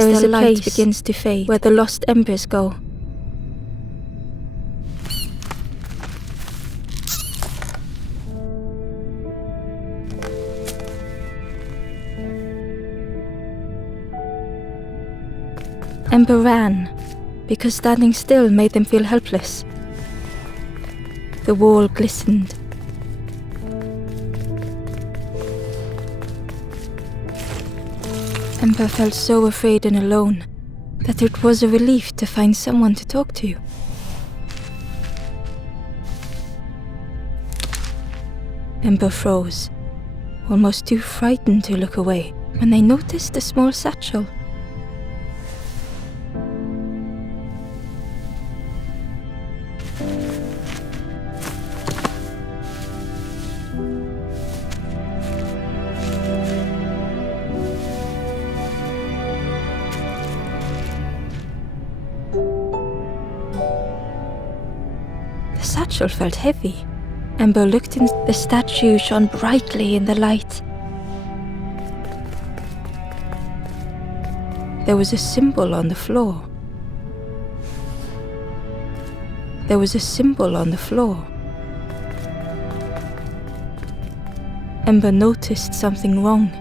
there is a light begins to fade where the lost embers go. Ember ran, because standing still made them feel helpless. The wall glistened. Ember felt so afraid and alone that it was a relief to find someone to talk to. Ember froze, almost too frightened to look away, when they noticed a small satchel. The satchel felt heavy. Ember looked in. The statue shone brightly in the light. There was a symbol on the floor. There was a symbol on the floor. Ember noticed something wrong.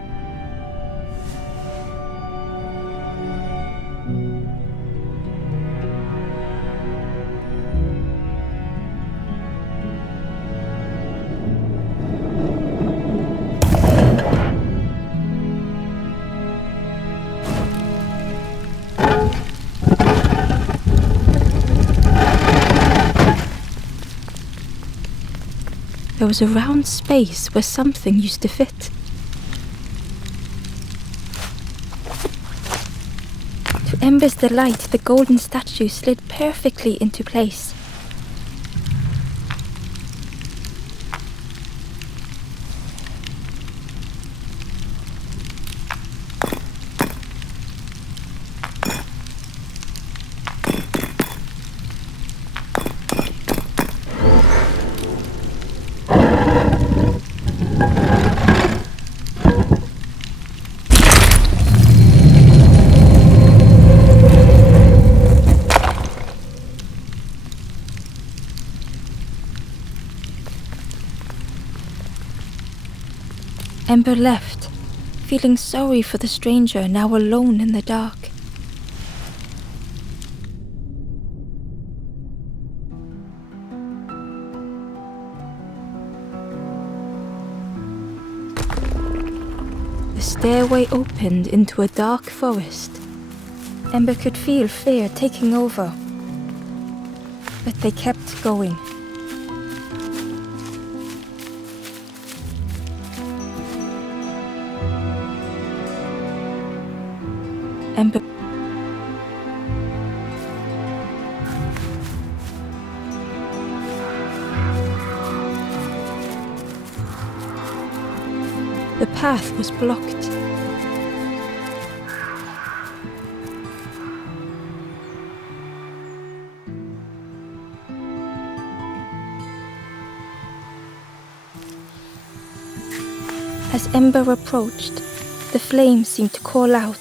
There was a round space where something used to fit. To Ember's delight, the golden statue slid perfectly into place. Ember left, feeling sorry for the stranger now alone in the dark. The stairway opened into a dark forest. Ember could feel fear taking over, but they kept going. Ember. The path was blocked. As Ember approached, the flames seemed to call out.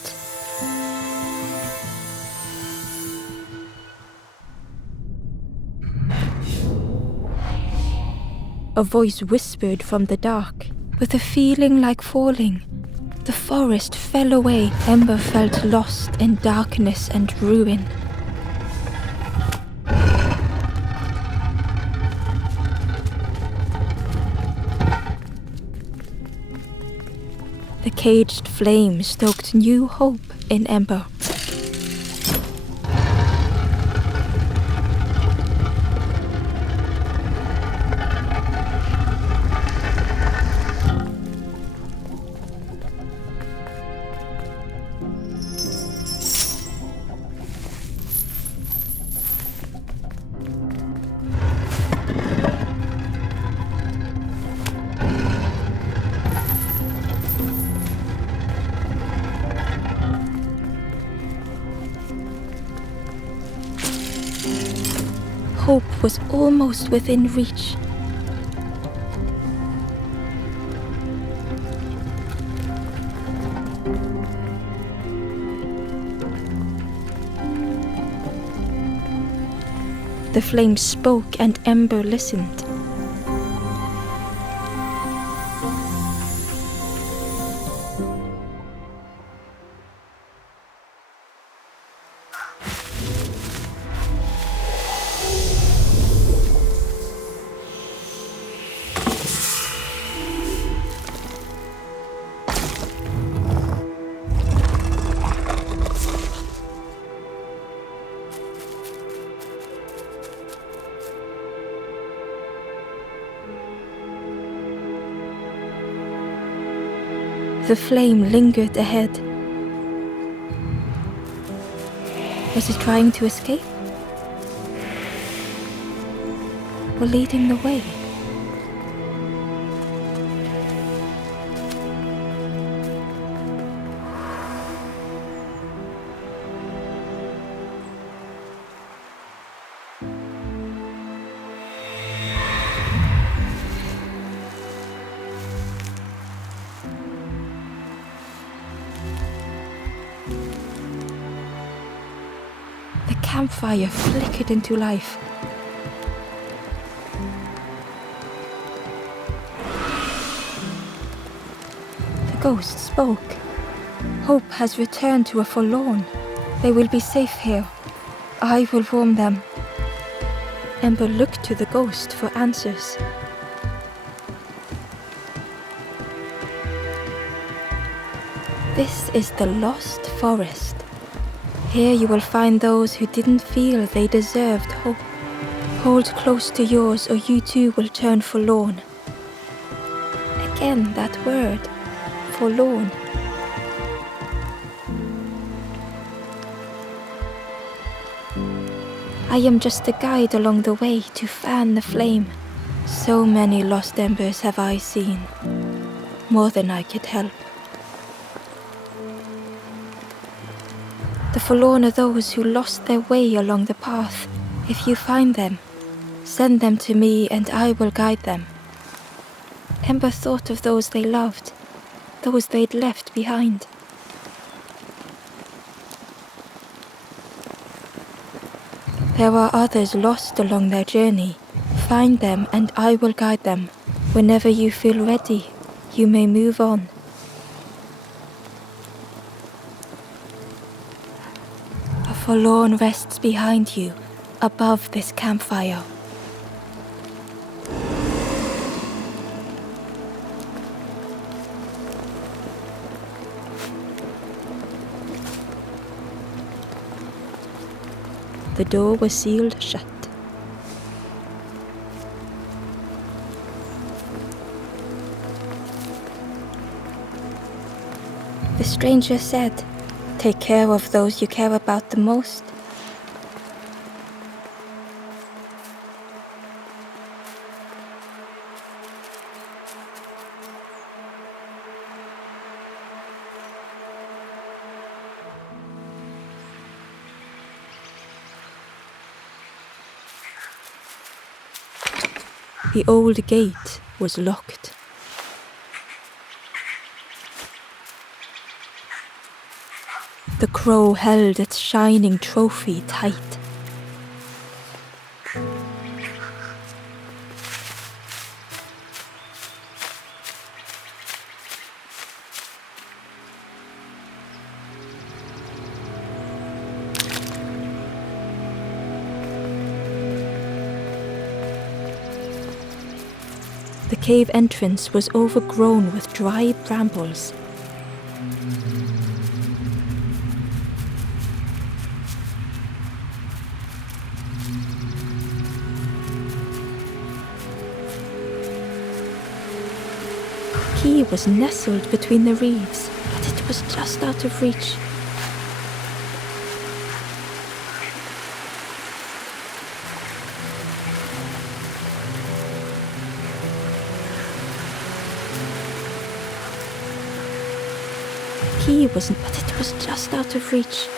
A voice whispered from the dark. With a feeling like falling, the forest fell away. Ember felt lost in darkness and ruin. The caged flame stoked new hope in Ember. Hope was almost within reach. The flame spoke and Ember listened. The flame lingered ahead. Was it trying to escape? Or leading the way? The campfire flickered into life. The ghost spoke. Hope has returned to a forlorn. They will be safe here. I will warm them. Ember looked to the ghost for answers. This is the Lost Forest. Here you will find those who didn't feel they deserved hope. Hold close to yours or you too will turn forlorn. Again that word, forlorn. I am just a guide along the way to fan the flame. So many lost embers have I seen, more than I could help. The forlorn are those who lost their way along the path. If you find them, send them to me and I will guide them. Ember thought of those they loved, those they'd left behind. There are others lost along their journey. Find them and I will guide them. Whenever you feel ready, you may move on. A forlorn rests behind you, above this campfire. The door was sealed shut. The stranger said, "Take care of those you care about the most." The old gate was locked. The crow held its shining trophy tight. The cave entrance was overgrown with dry brambles. The key was nestled between the reeds, but it was just out of reach. Key wasn't, but it was just out of reach.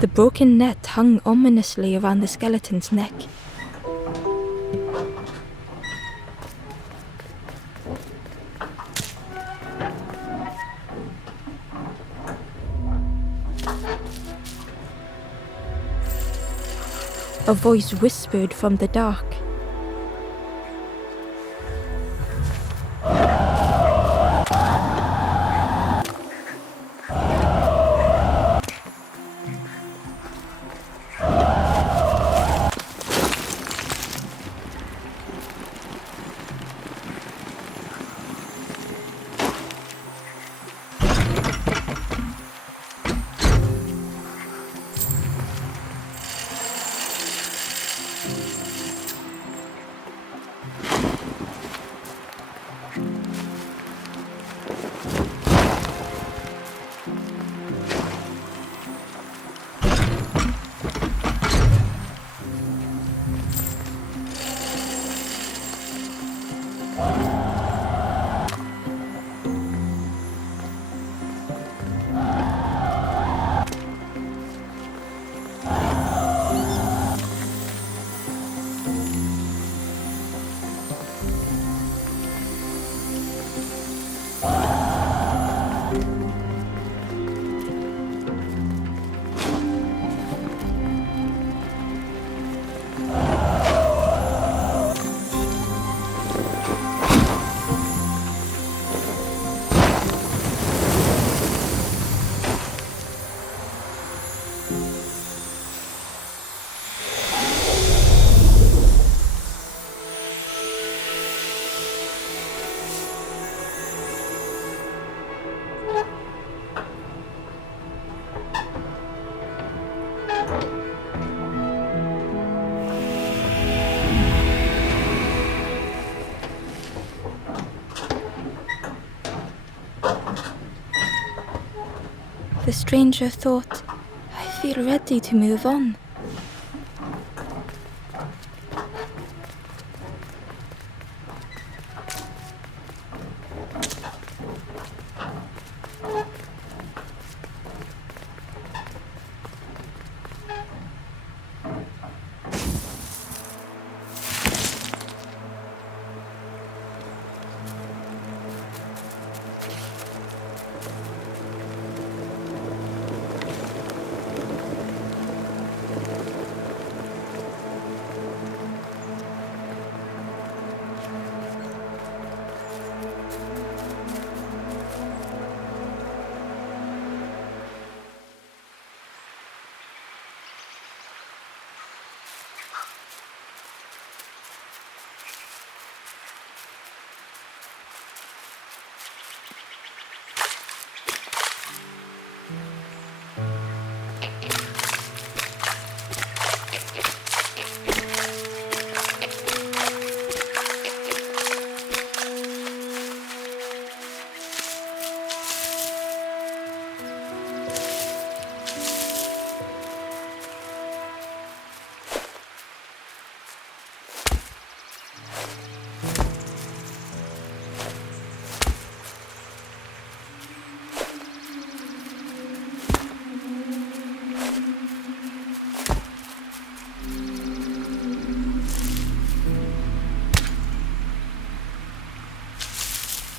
The broken net hung ominously around the skeleton's neck. A voice whispered from the dark. The stranger thought, I feel ready to move on.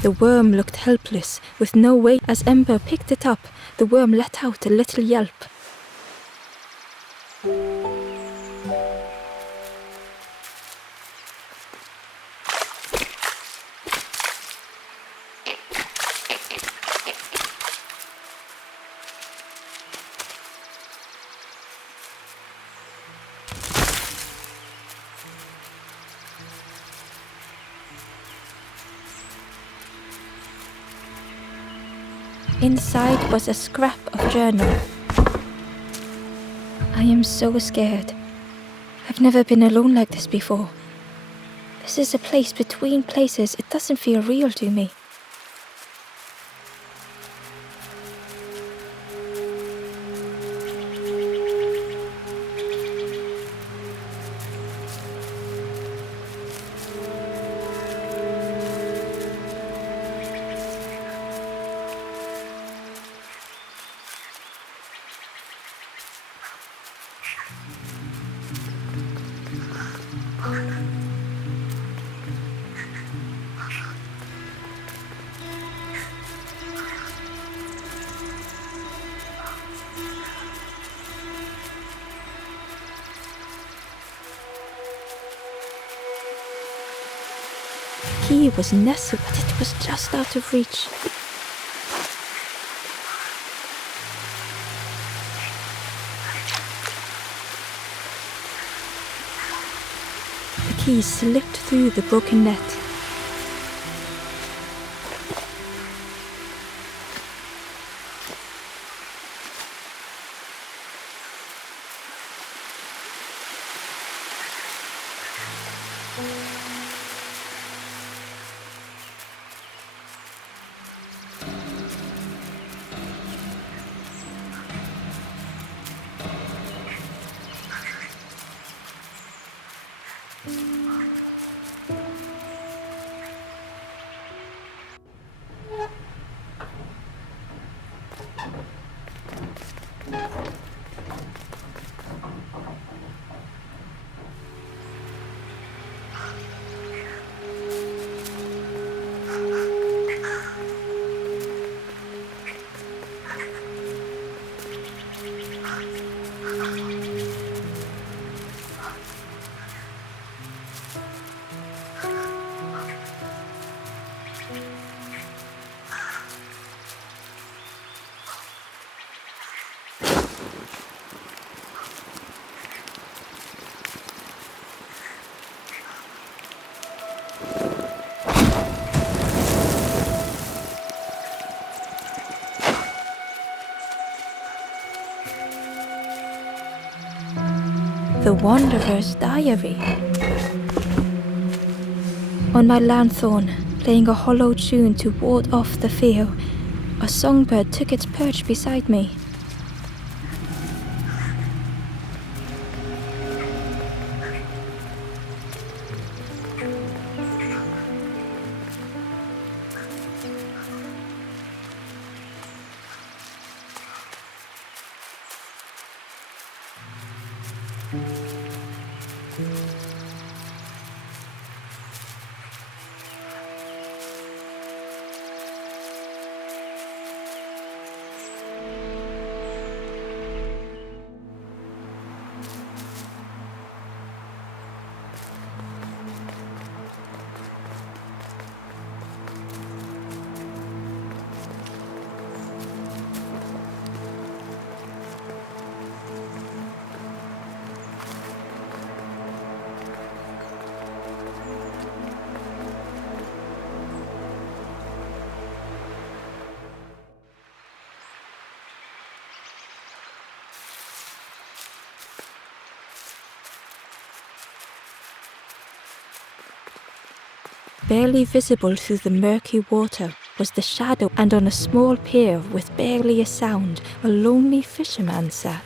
The worm looked helpless, with no weight. As Ember picked it up, the worm let out a little yelp. Inside was a scrap of journal. I am so scared. I've never been alone like this before. This is a place between places. It doesn't feel real to me. key was nestled, but it was just out of reach. The key slipped through the broken net. The Wanderer's Diary. On my lanthorn, playing a hollow tune to ward off the fear, a songbird took its perch beside me. Barely visible through the murky water was the shadow, and on a small pier with barely a sound, a lonely fisherman sat.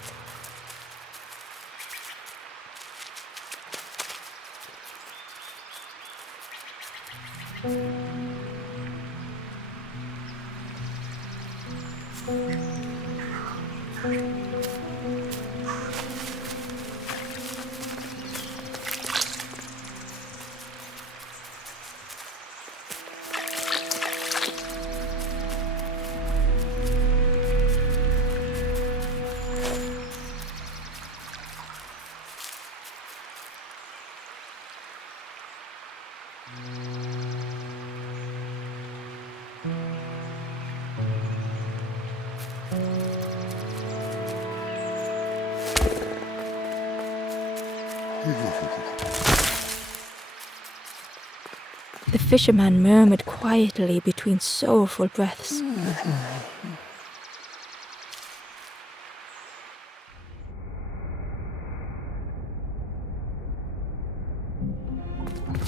The fisherman murmured quietly between sorrowful breaths.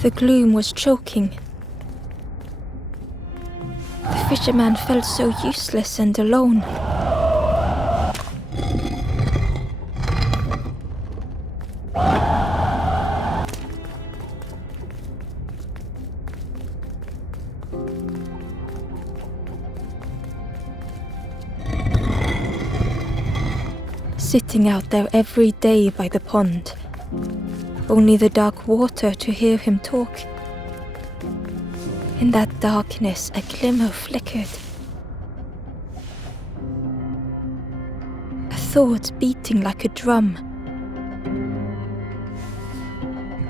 The gloom was choking. The fisherman felt so useless and alone. Sitting out there every day by the pond, only the dark water to hear him talk. In that darkness, a glimmer flickered. A thought beating like a drum.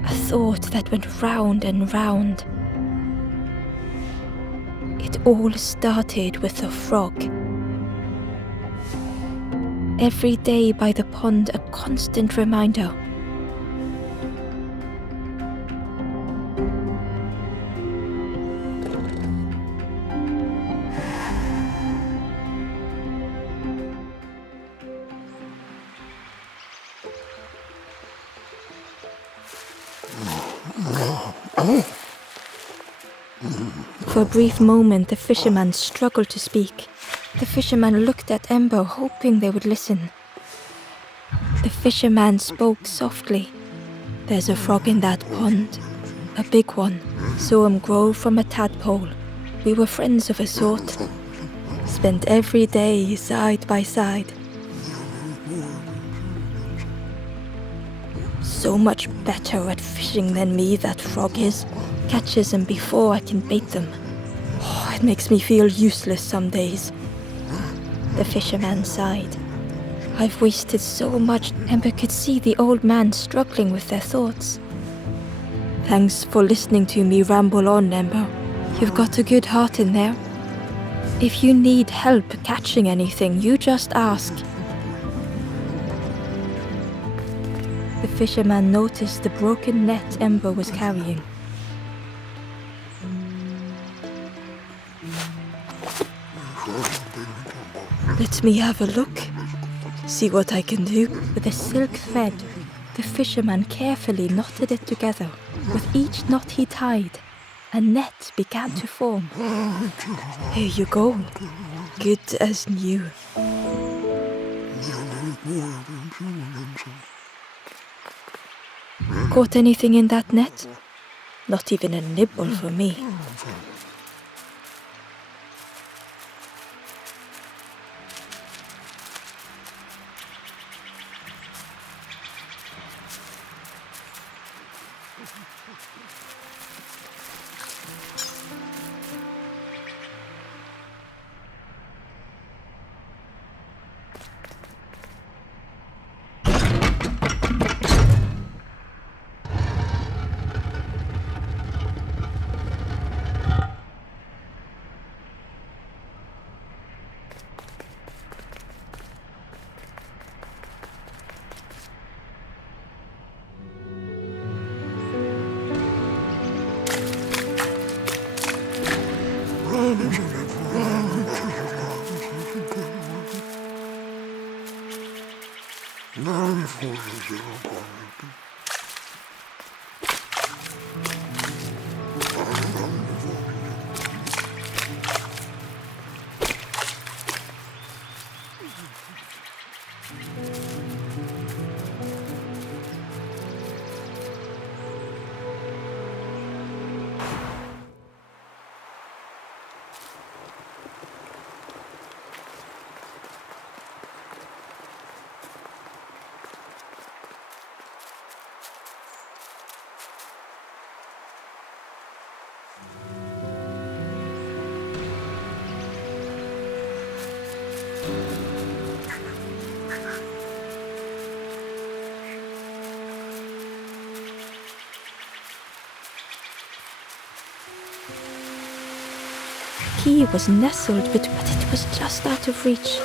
A thought that went round and round. all started with a frog. Every day by the pond, a constant reminder. For a brief moment, the fisherman struggled to speak. The fisherman looked at Ember, hoping they would listen. The fisherman spoke softly. "There's a frog in that pond. A big one. Saw him grow from a tadpole. We were friends of a sort. Spent every day side by side. So much better at fishing than me, that frog is. Catches them before I can bait them. Oh, it makes me feel useless some days." The fisherman sighed. "I've wasted so much." Ember could see the old man struggling with their thoughts. "Thanks for listening to me ramble on, Ember. You've got a good heart in there. If you need help catching anything, you just ask." The fisherman noticed the broken net Ember was carrying. "Let me have a look. See what I can do." With a silk thread, the fisherman carefully knotted it together. With each knot he tied, a net began to form. "Here you go. Good as new." "Caught anything in that net?" "Not even a nibble for me." Key was nestled, but it was just out of reach.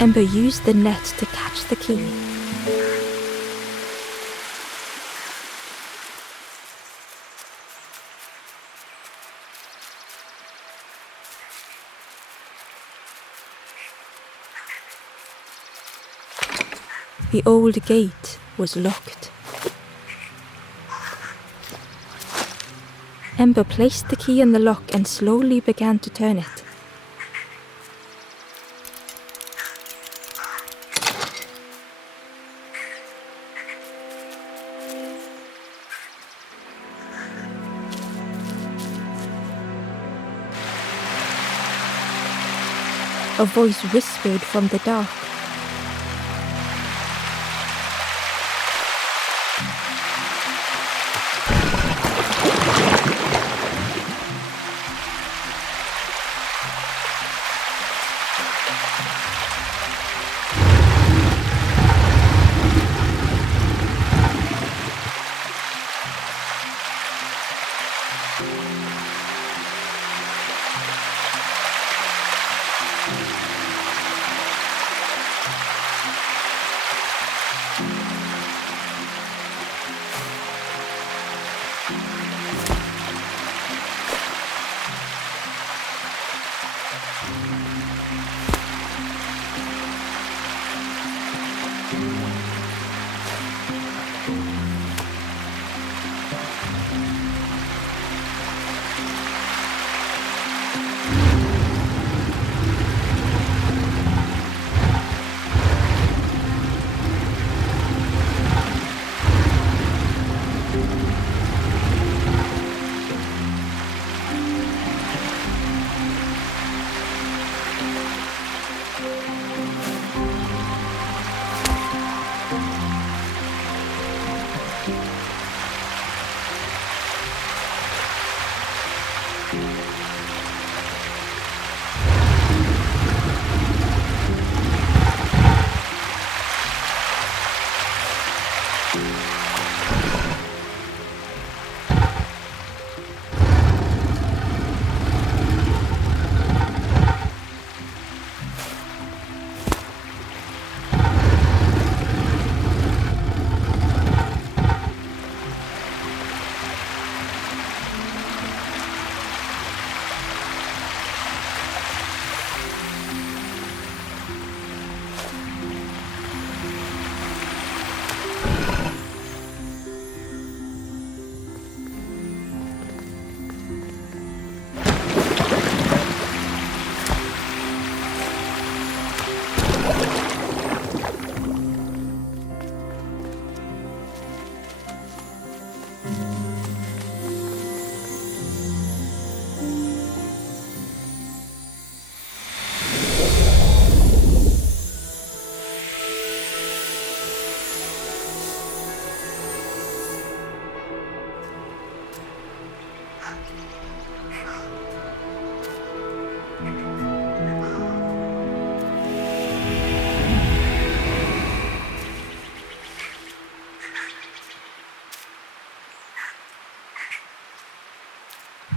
Ember used the net to catch the key. The old gate was locked. Ember placed the key in the lock and slowly began to turn it. A voice whispered from the dark.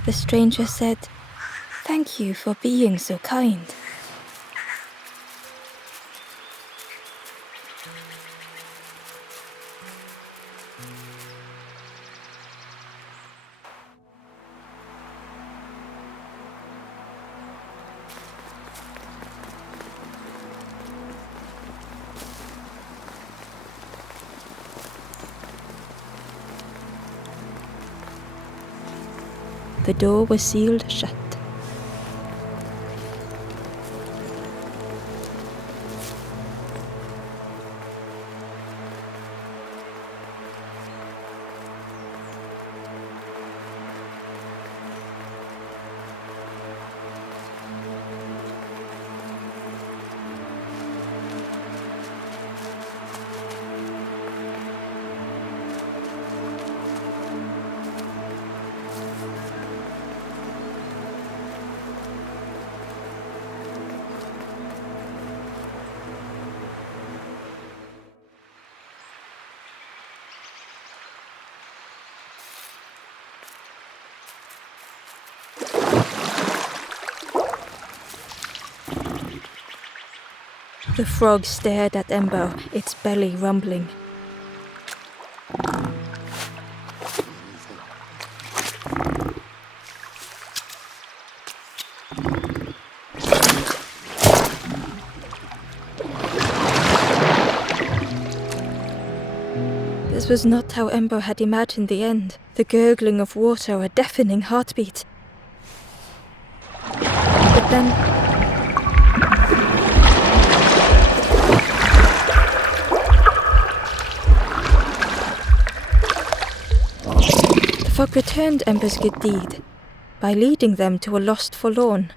The stranger said, "Thank you for being so kind." The door was sealed shut. The frog stared at Ember, its belly rumbling. This was not how Ember had imagined the end. The gurgling of water, a deafening heartbeat. But then... the fog returned Ember's good deed by leading them to a lost forlorn.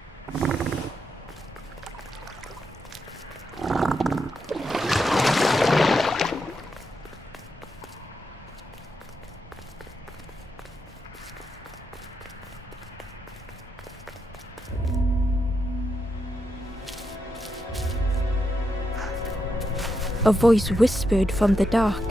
A voice whispered from the dark.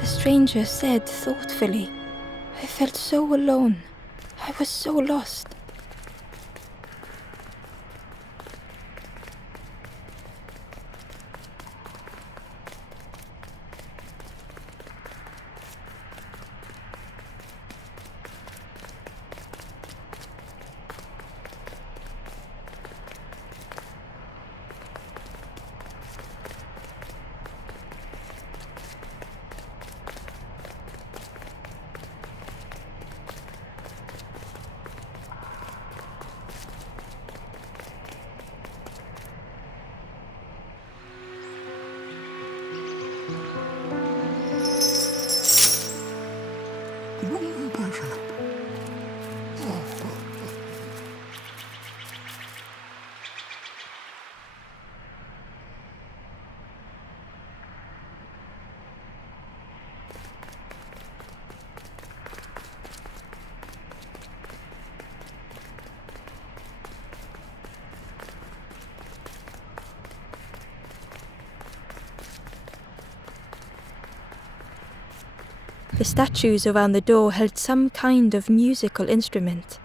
The stranger said thoughtfully, "I felt so alone. I was so lost." The statues around the door held some kind of musical instrument.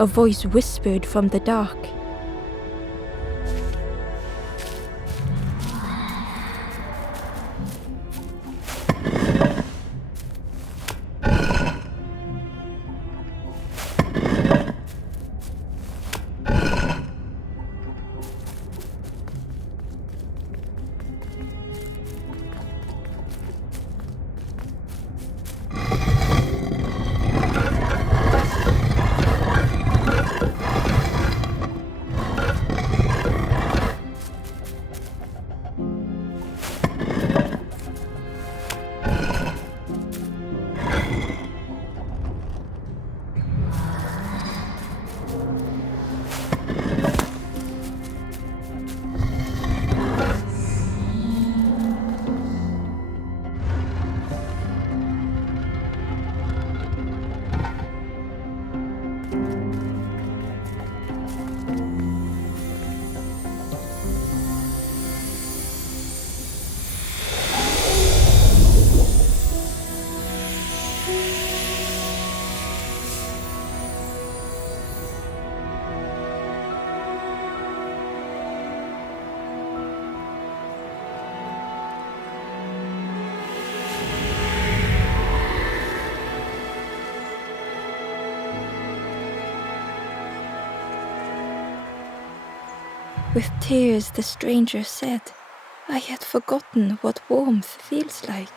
A voice whispered from the dark. With tears, the stranger said, "I had forgotten what warmth feels like."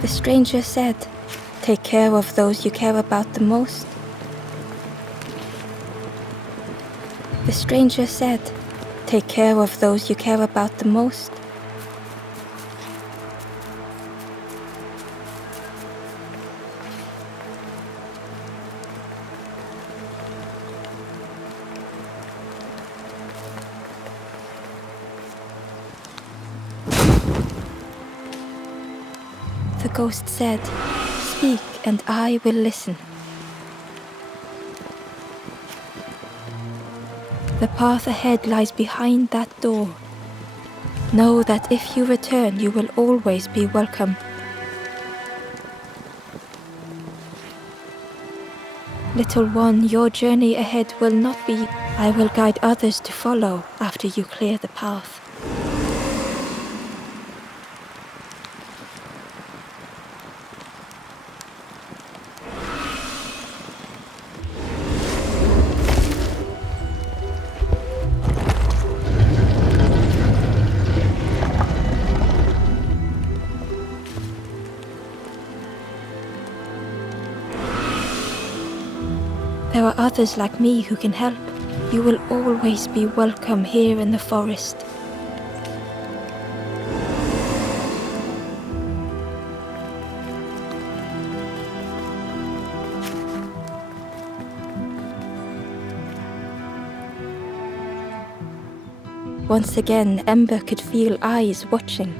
The stranger said, "Take care of those you care about the most." The stranger said, "Take care of those you care about the most." The ghost said, "Speak and I will listen." The path ahead lies behind that door. Know that if you return, you will always be welcome. Little one, your journey ahead will not be. I will guide others to follow after you clear the path. There are others like me who can help. You will always be welcome here in the forest. Once again, Ember could feel eyes watching.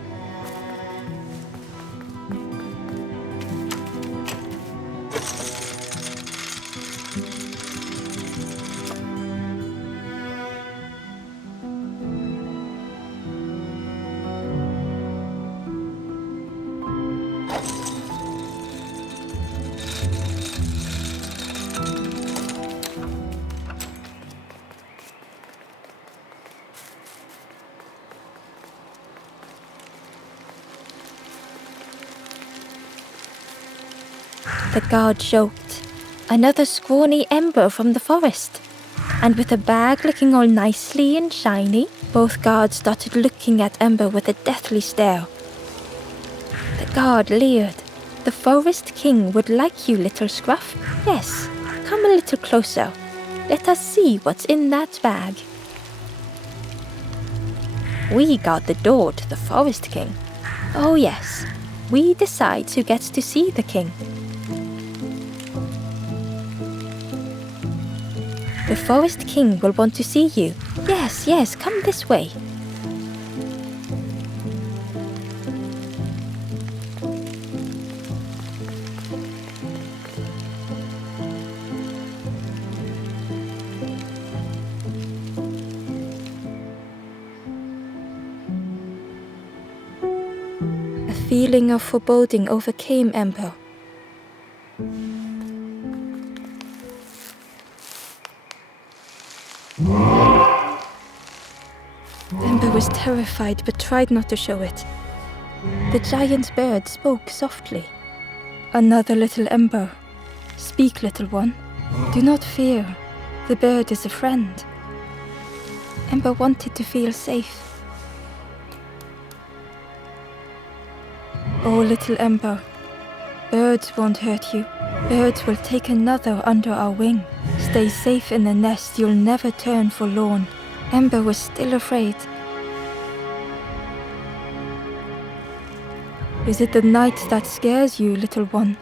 The guard joked. "Another scrawny Ember from the forest." And with the bag looking all nicely and shiny, both guards started looking at Ember with a deathly stare. The guard leered. "The Forest King would like you, little scruff. Yes, come a little closer. Let us see what's in that bag." "We guard the door to the Forest King." "Oh yes, we decide who gets to see the king." "The Forest King will want to see you." Yes, yes, come this way." A feeling of foreboding overcame Ember. Ember was terrified but tried not to show it. The giant bird spoke softly. "Another little Ember. Speak, little one. Do not fear. The bird is a friend." Ember wanted to feel safe. "Oh, little Ember. Birds won't hurt you. Birds will take another under our wing. Stay safe in the nest. You'll never turn forlorn." Ember was still afraid. "Is it the night that scares you, little one?"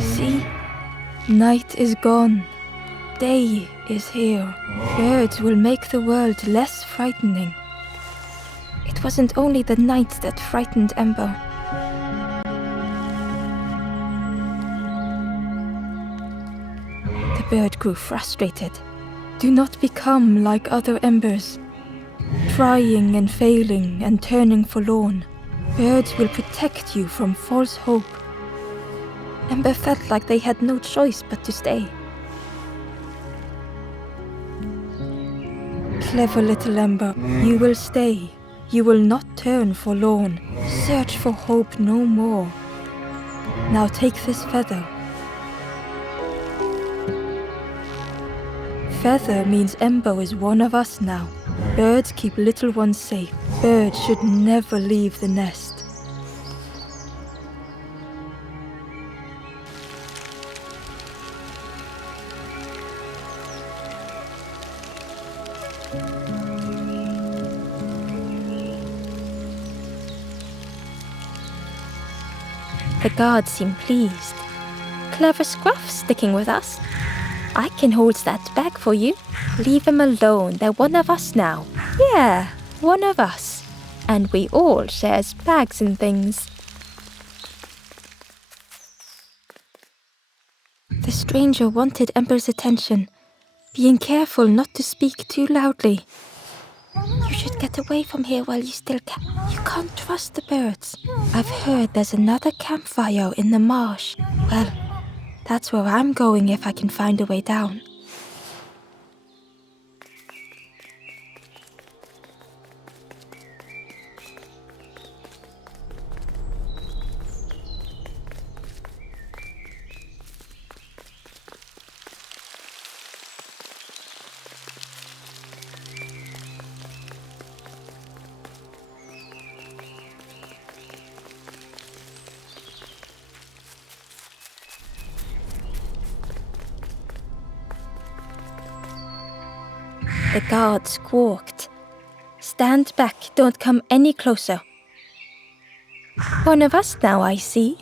"See, night is gone. Day is here. Birds will make the world less frightening." It wasn't only the night that frightened Ember. The bird grew frustrated. "Do not become like other Embers. Trying and failing and turning forlorn, birds will protect you from false hope. Ember felt like they had no choice but to stay. Clever little Ember, you will stay. You will not turn forlorn. Search for hope no more. Now take this feather. Feather means Ember is one of us now. Birds keep little ones safe. Birds should never leave the nest. The guards seem pleased. Clever Scruff sticking with us. I can hold that bag for you. Leave them alone, they're one of us now. Yeah, one of us. And we all shares bags and things. The stranger wanted Ember's attention, being careful not to speak too loudly. You should get away from here while you still can. You can't trust the birds. I've heard there's another campfire in the marsh. Well, that's where I'm going if I can find a way down. The guard squawked. Stand back, don't come any closer. One of us now, I see.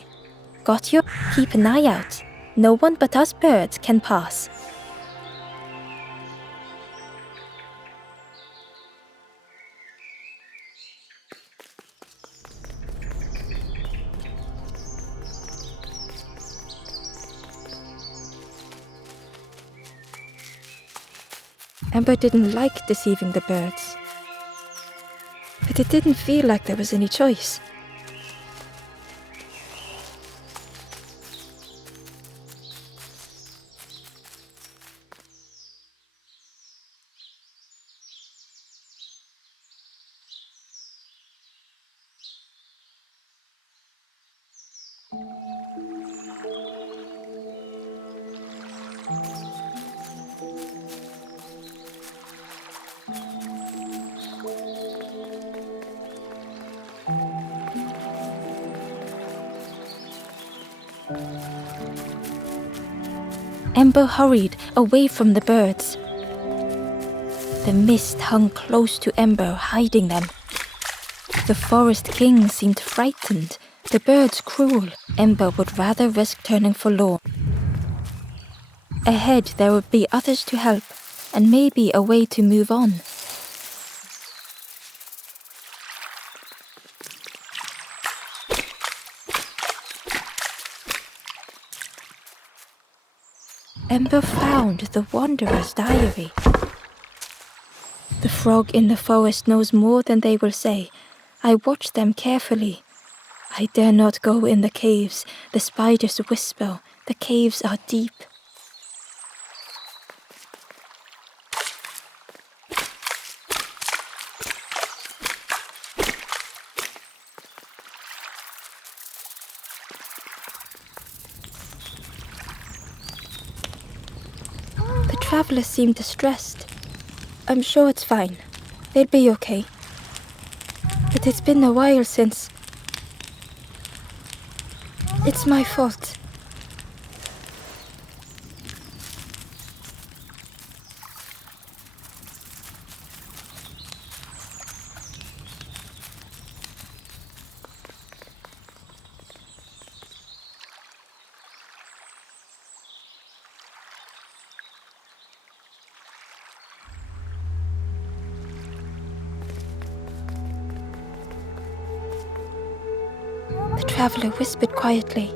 Got you? Keep an eye out. No one but us birds can pass. Ember didn't like deceiving the birds, but it didn't feel like there was any choice. Ember hurried away from the birds. The mist hung close to Ember, hiding them. The forest king seemed frightened, the birds cruel. Ember would rather risk turning forlorn. Ahead there would be others to help, and maybe a way to move on. Ember found the Wanderer's diary. The frog in the forest knows more than they will say. I watch them carefully. I dare not go in the caves. The spiders whisper. The caves are deep. The travelers seem distressed. I'm sure it's fine. They'll be okay. But it's been a while since... It's my fault. The traveler whispered quietly.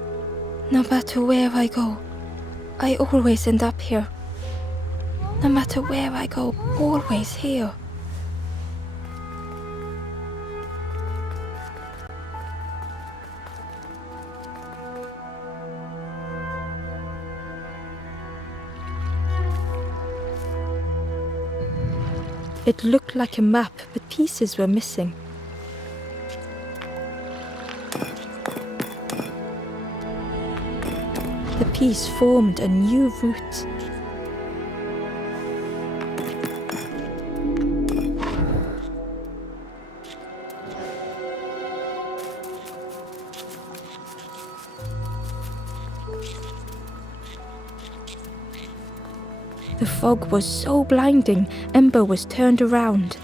No matter where I go, I always end up here. No matter where I go, always here. It looked like a map, but pieces were missing. The piece formed a new route. The fog was so blinding, Ember was turned around.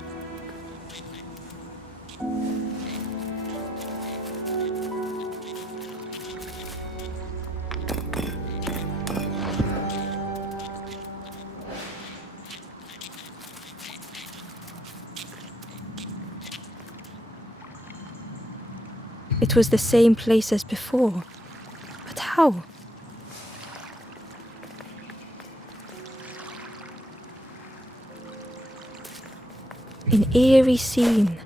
It was the same place as before. But how? An eerie scene,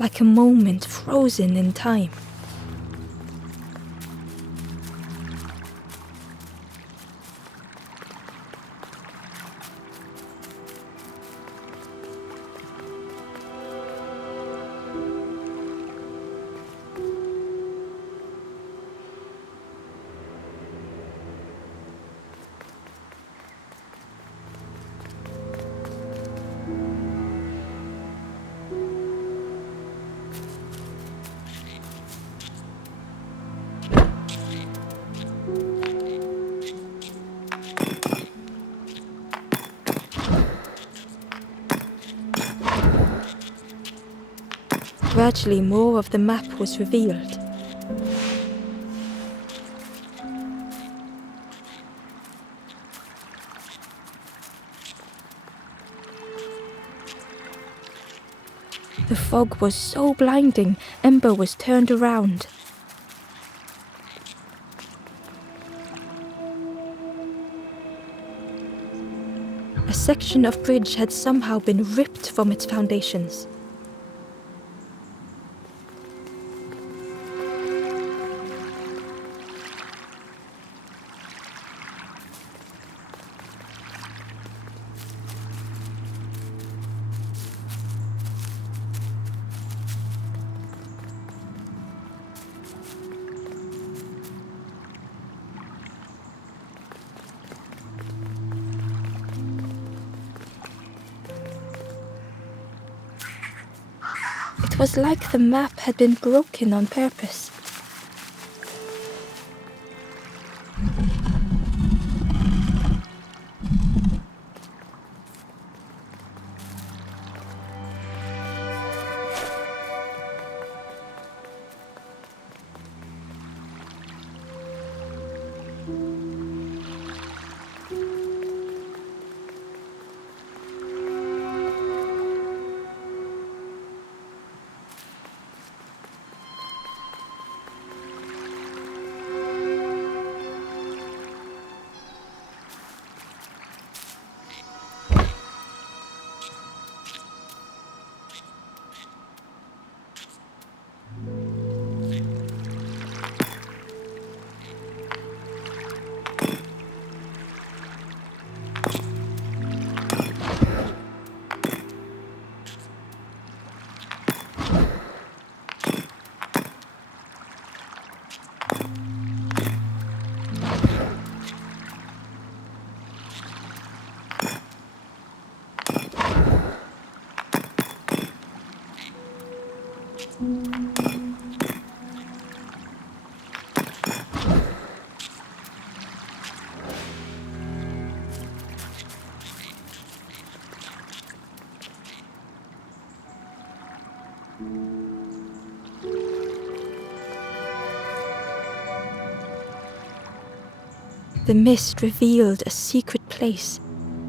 like a moment frozen in time. Gradually, more of the map was revealed. The fog was so blinding, Ember was turned around. A section of bridge had somehow been ripped from its foundations. It was like the map had been broken on purpose. The mist revealed a secret place.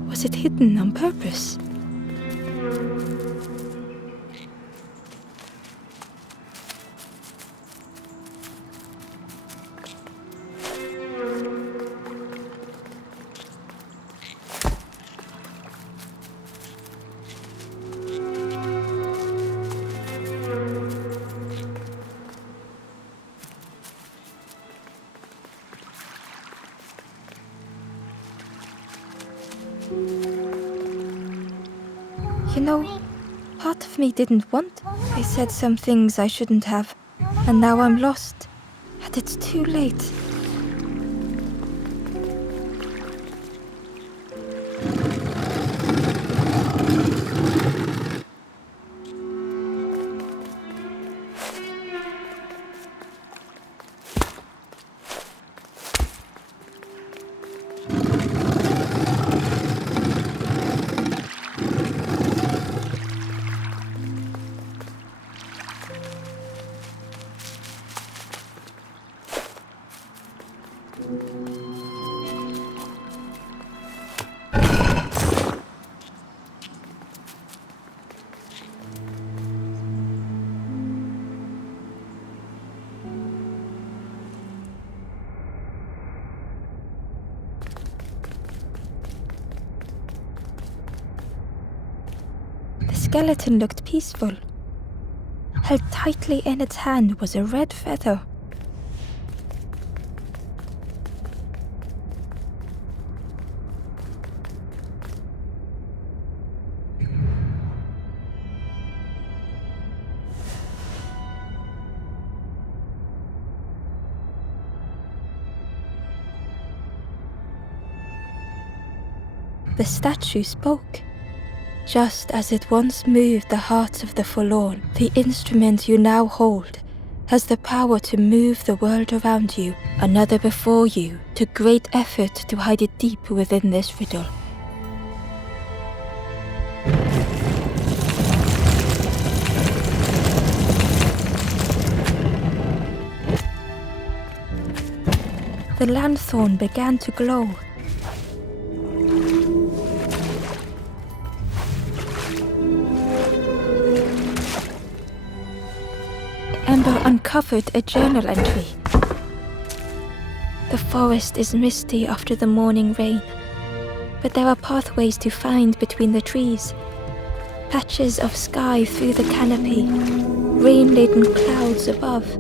Was it hidden on purpose? You know, Part of me didn't want. I said some things I shouldn't have, and now I'm lost. And it's too late. The skeleton looked peaceful. Held tightly in its hand was a red feather. The statue spoke. Just as it once moved the hearts of the forlorn, the instrument you now hold has the power to move the world around you, another before you, to great effort to hide it deep within this riddle. The lanthorn began to glow. Ember uncovered a journal entry. The forest is misty after the morning rain, but there are pathways to find between the trees. Patches of sky through the canopy, rain-laden clouds above.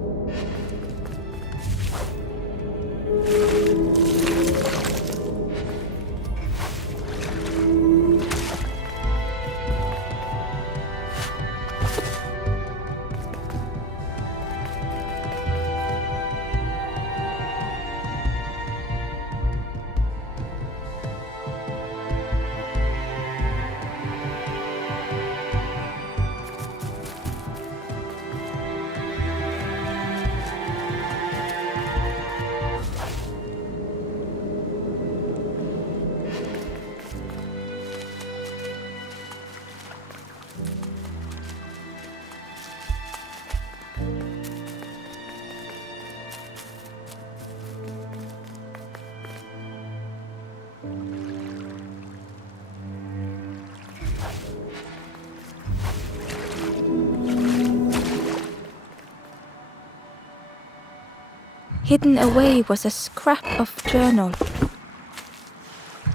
Hidden away was a scrap of journal.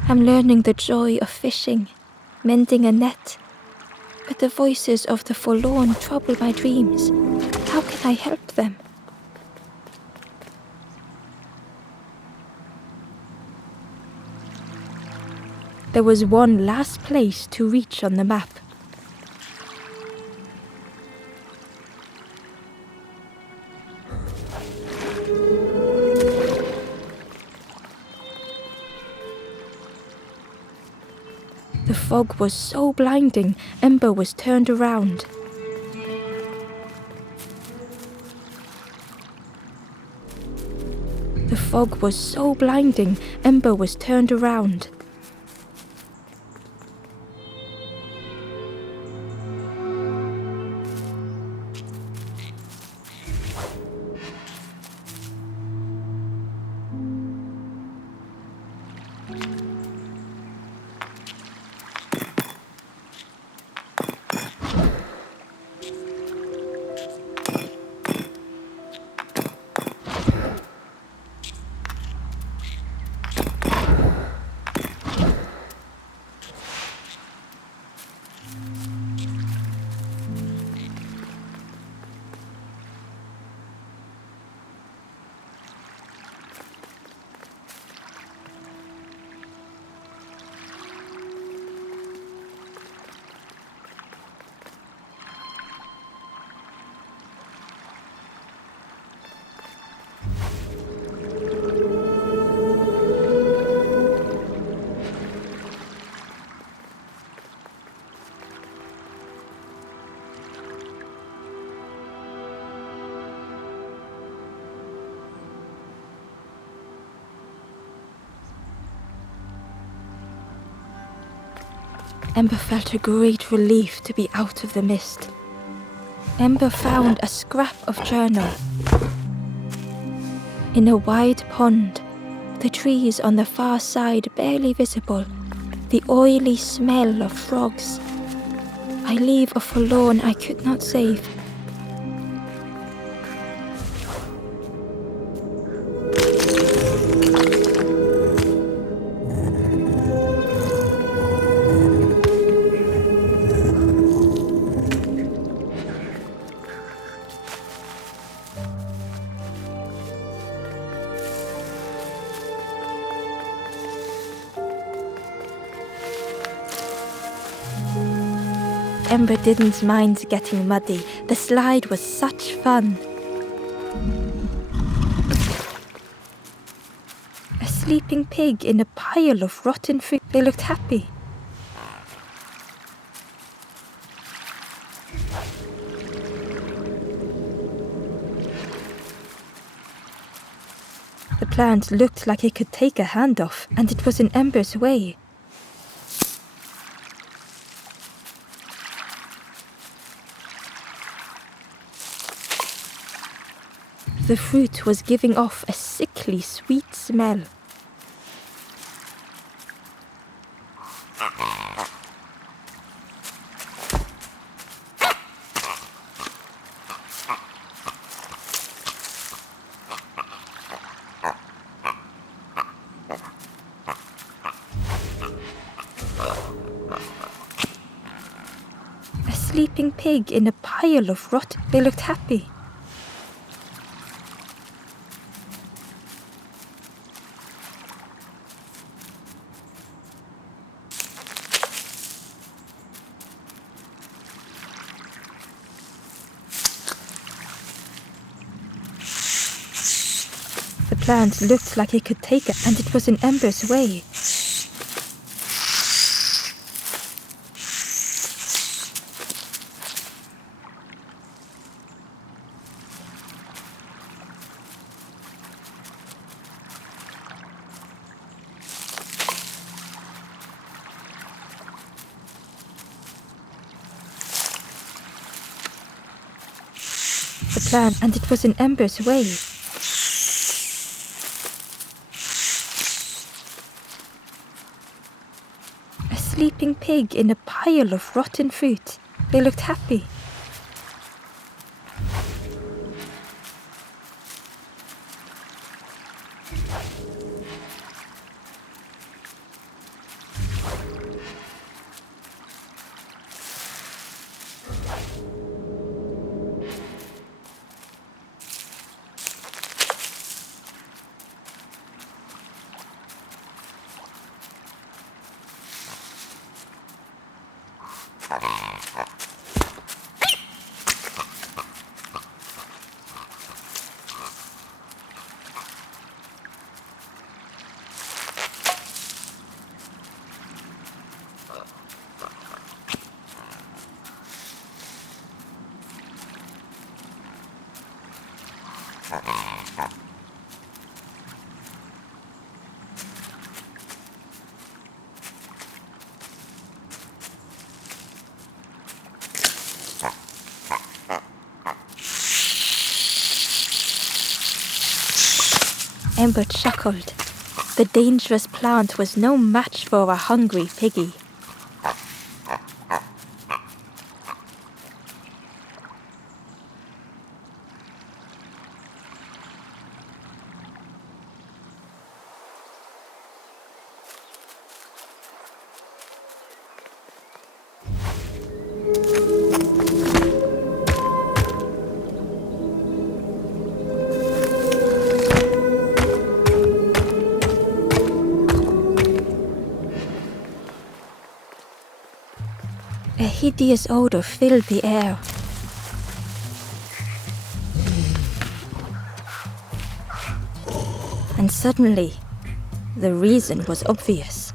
I'm learning the joy of fishing, mending a net. But the voices of the forlorn trouble my dreams. How can I help them? There was one last place to reach on the map. The fog was so blinding, Ember was turned around. The fog was so blinding, Ember was turned around. Ember felt a great relief to be out of the mist. Ember found a scrap of journal. In a wide pond, the trees on the far side barely visible, the oily smell of frogs. I leave a forlorn I could not save. Ember didn't mind getting muddy. The slide was such fun. A sleeping pig in a pile of rotten fruit. They looked happy. The plant looked like it could take a hand off, and it was in Ember's way. The fruit was giving off a sickly sweet smell. A sleeping pig in a pile of rot. They looked happy. The plant looked like it could take it, and it was in Ember's way. The plant, and it was in Ember's way. A sleeping pig in a pile of rotten fruit. They looked happy. Ember chuckled. The dangerous plant was no match for a hungry piggy. A hideous odor filled the air. And suddenly, the reason was obvious.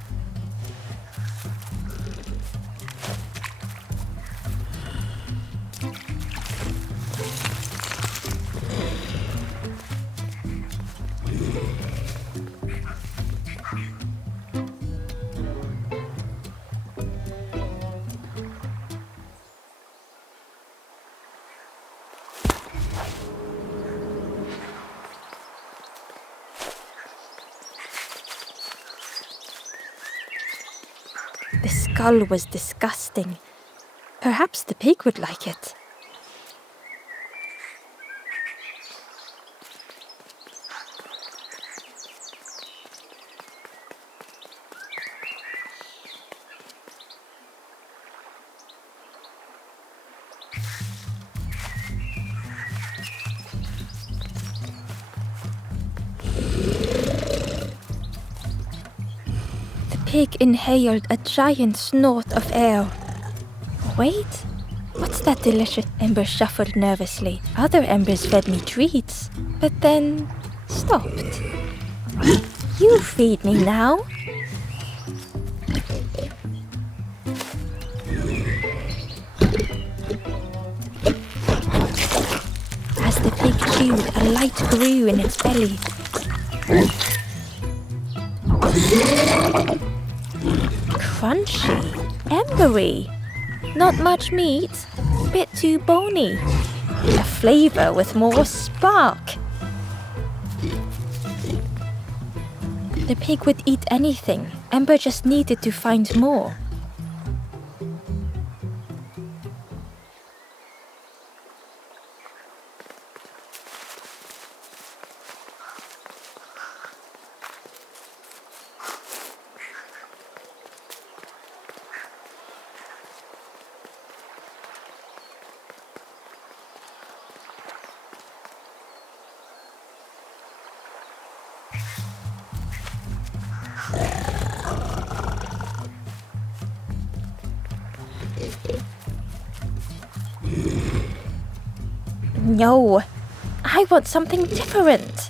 The skull was disgusting. Perhaps the pig would like it. The pig inhaled a giant snort of air. Wait, what's that delicious? Ember shuffled nervously. Other embers fed me treats, but then stopped. You feed me now. As the pig chewed, a light grew in its belly. Crunchy, embery. Not much meat, bit too bony. A flavor with more spark. The pig would eat anything. Ember just needed to find more. No, I want something different.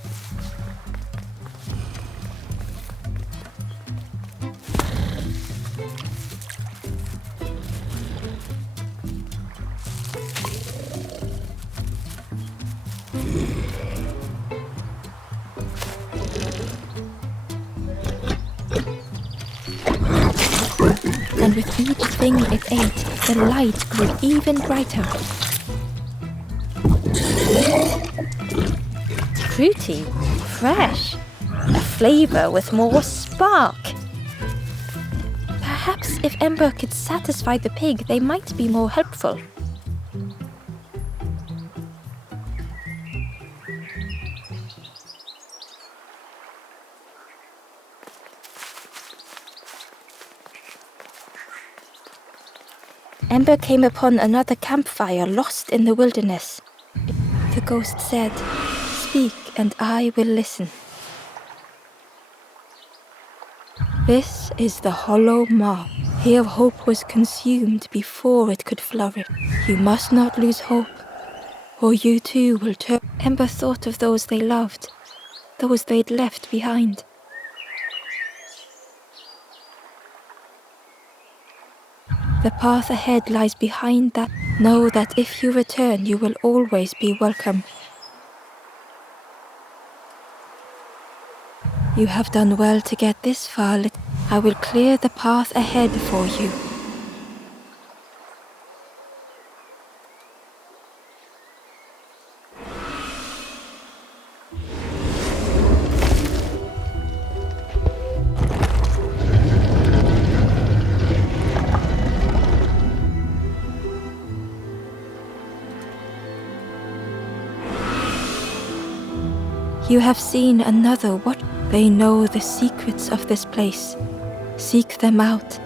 And with each thing it ate, the light grew even brighter. Fruity, fresh, a flavor with more spark. Perhaps if Ember could satisfy the pig, they might be more helpful. Ember came upon another campfire lost in the wilderness. The ghost said, "Speak and I will listen." This is the hollow mark. Here hope was consumed before it could flourish. You must not lose hope, or you too will turn. Ember thought of those they loved, those they'd left behind. The path ahead lies behind that. Know that if you return, you will always be welcome. You have done well to get this far. I will clear the path ahead for you. You have seen another. What? They know the secrets of this place. Seek them out.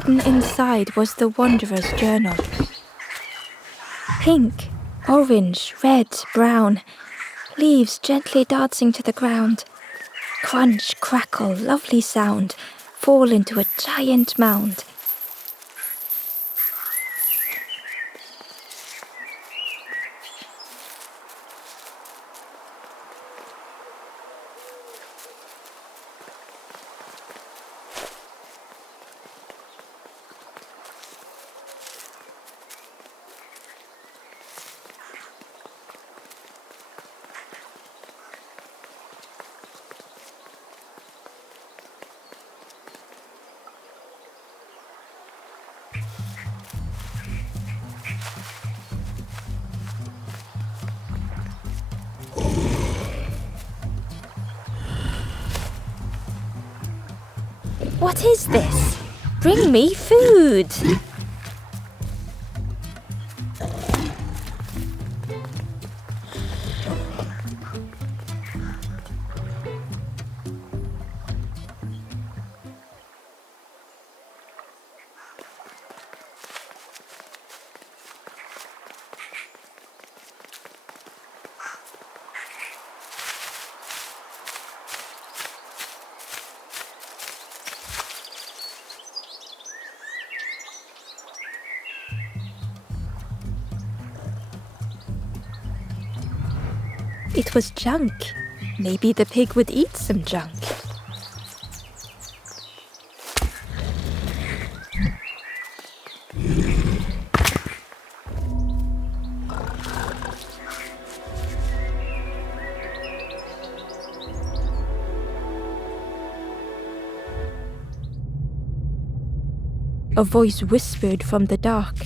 hidden inside was the wanderer's journal. Pink, orange, red, brown, leaves gently dancing to the ground. Crunch, crackle, lovely sound, fall into a giant mound. What is this? Bring me food! It was junk. Maybe the pig would eat some junk. A voice whispered from the dark.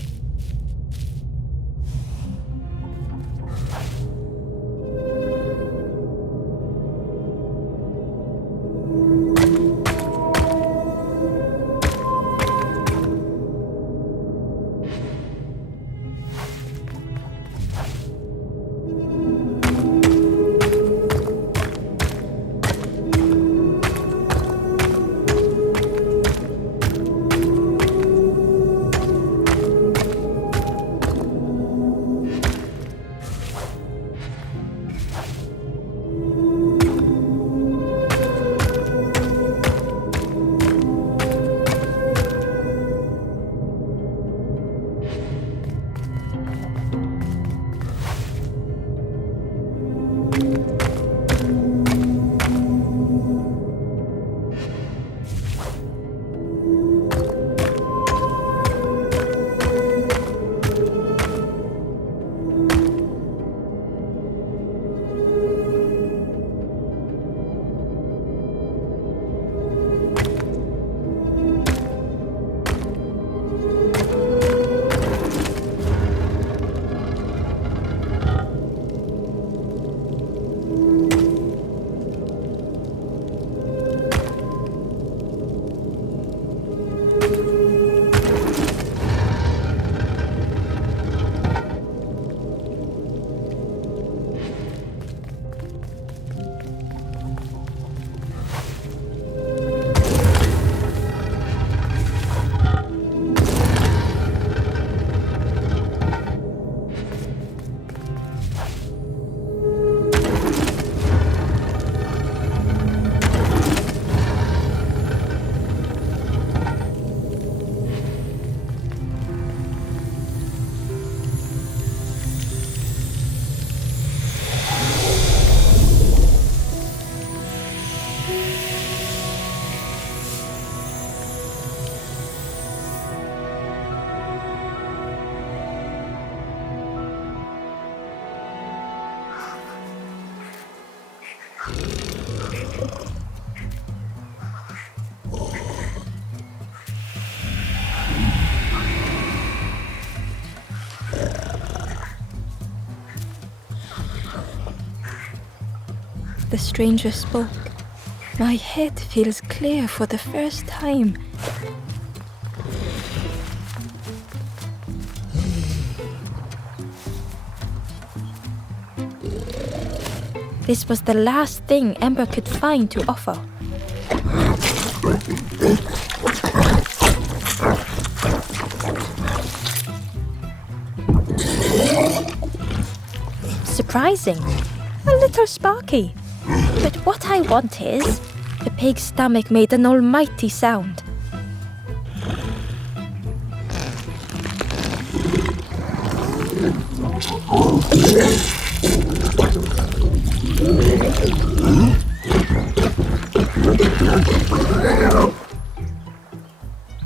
The stranger spoke. My head feels clear for the first time. This was the last thing Ember could find to offer. surprising. A little sparky. But what I want is... The pig's stomach made an almighty sound.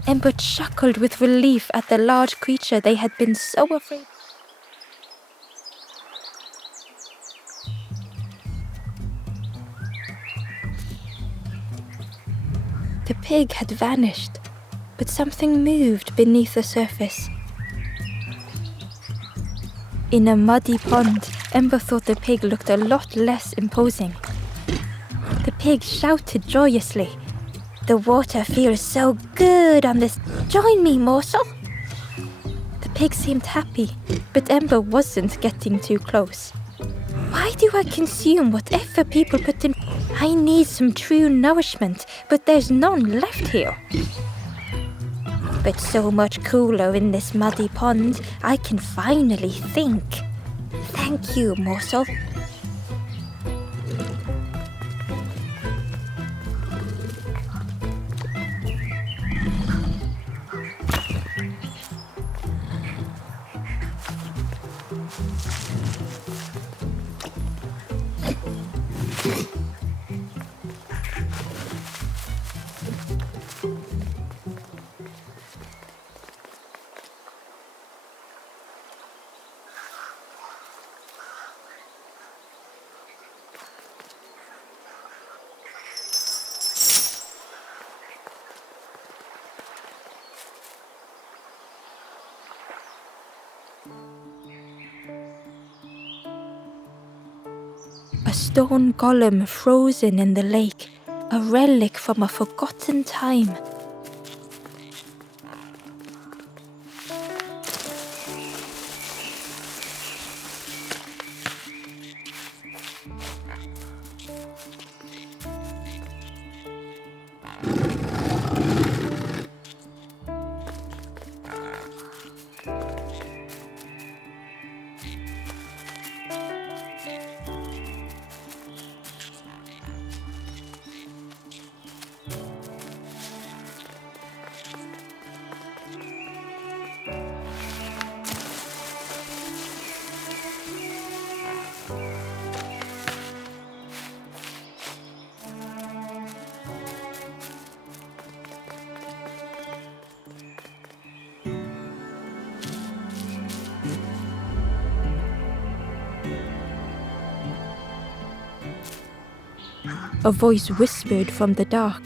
Ember chuckled with relief at the large creature they had been so afraid. The pig had vanished, but something moved beneath the surface. In a muddy pond, Ember thought the pig looked a lot less imposing. The pig shouted joyously. The water feels so good on this. Join me, morsel. The pig seemed happy, but Ember wasn't getting too close. Why do I consume whatever people put in? I need some true nourishment, but there's none left here. But so much cooler in this muddy pond, I can finally think. Thank you, morsel. A stone golem frozen in the lake, a relic from a forgotten time. A voice whispered from the dark.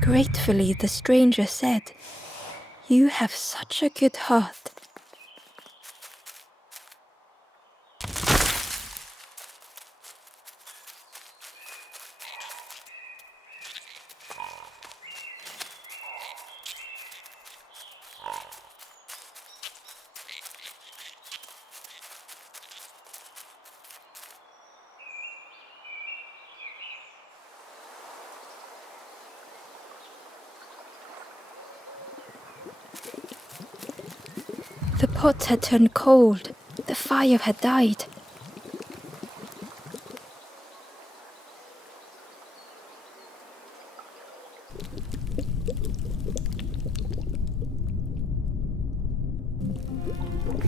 Gratefully, the stranger said, "You have such a good heart." The pot had turned cold. The fire had died.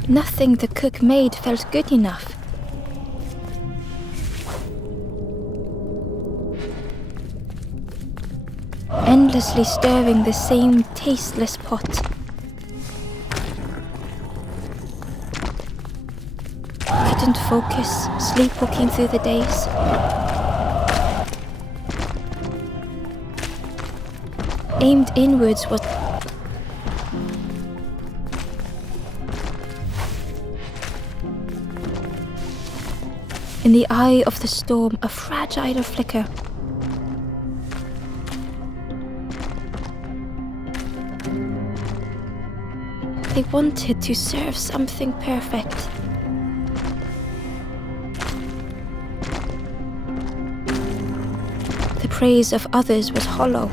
Nothing the cook made felt good enough. Endlessly stirring the same tasteless pot. Couldn't focus, sleepwalking through the days. Aimed inwards was in the eye of the storm, a fragile flicker. They wanted to serve something perfect. The praise of others was hollow.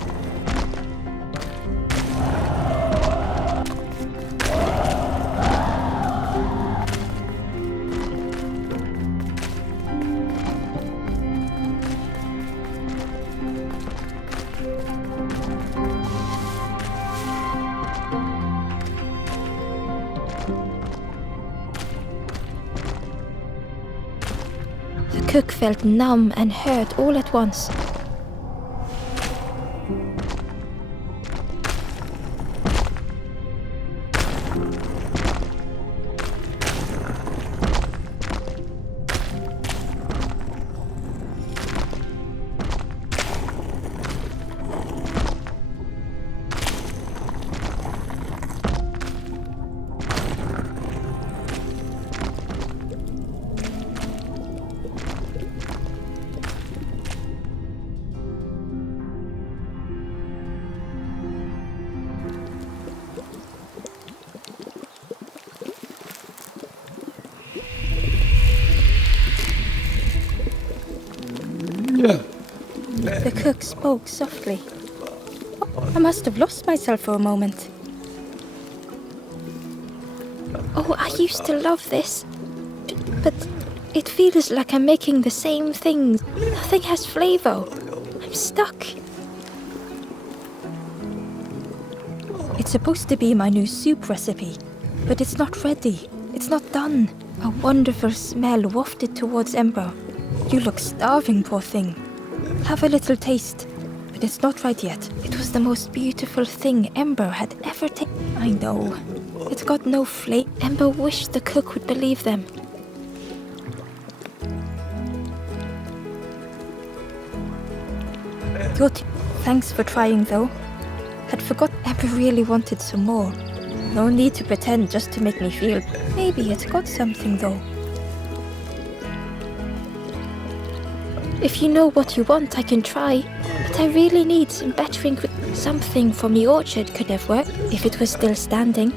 The cook felt numb and hurt all at once. The cook spoke softly. I must have lost myself for a moment. Oh, I used to love this. But it feels like I'm making the same things. Nothing has flavor. I'm stuck. It's supposed to be my new soup recipe, but it's not ready. It's not done. A wonderful smell wafted towards Ember. You look starving, poor thing. Have a little taste, but it's not right yet. It was the most beautiful thing Ember had ever tasted. I know. It's got no flavor. Ember wished the cook would believe them. Good. Thanks for trying, though. Had forgot Ember really wanted some more. No need to pretend just to make me feel. Maybe it's got something, though. If you know what you want, I can try. But I really need some better ingredients. Something from the orchard could have worked if it was still standing.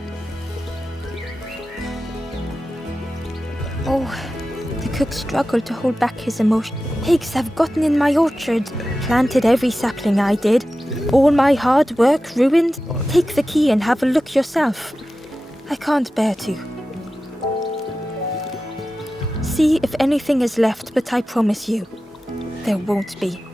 Oh, the cook struggled to hold back his emotion. Pigs have gotten in my orchard, planted every sapling I did. All my hard work ruined. Take the key and have a look yourself. I can't bear to. See if anything is left, but I promise you, there won't be.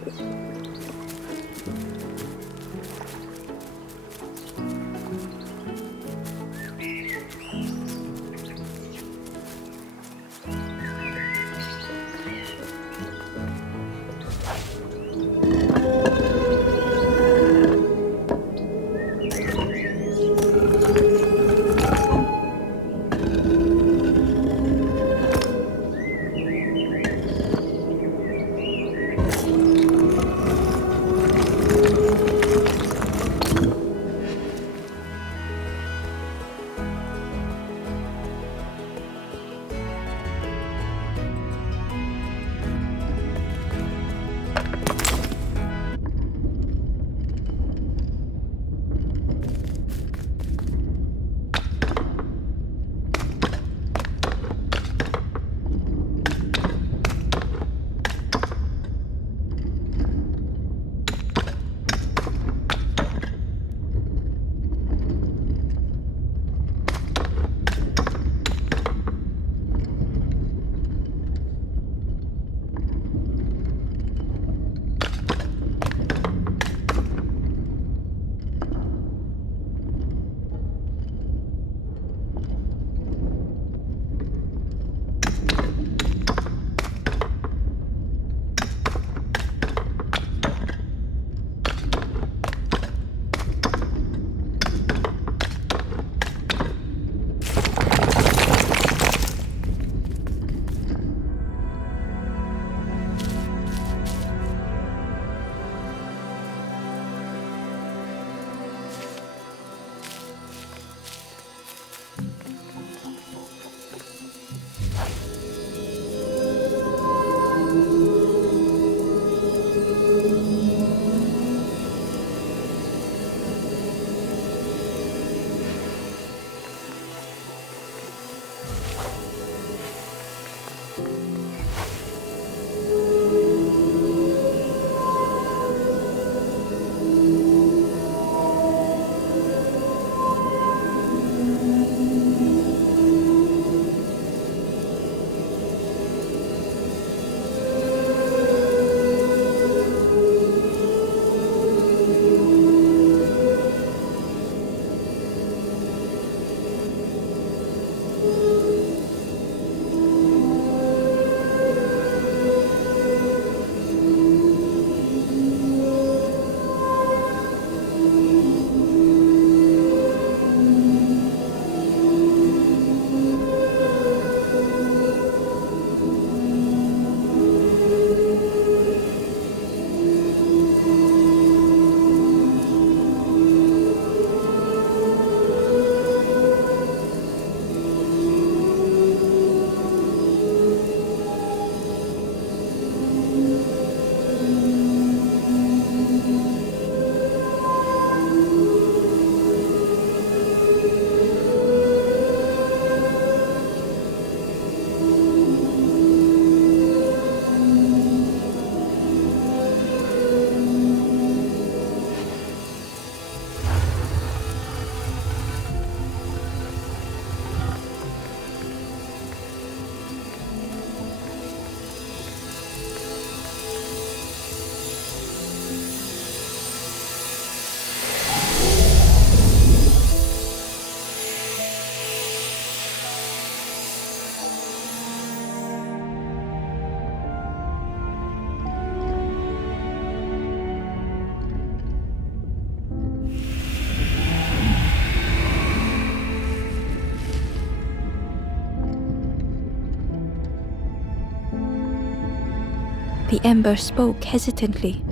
The ember spoke hesitantly.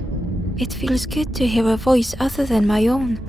It feels good to hear a voice other than my own.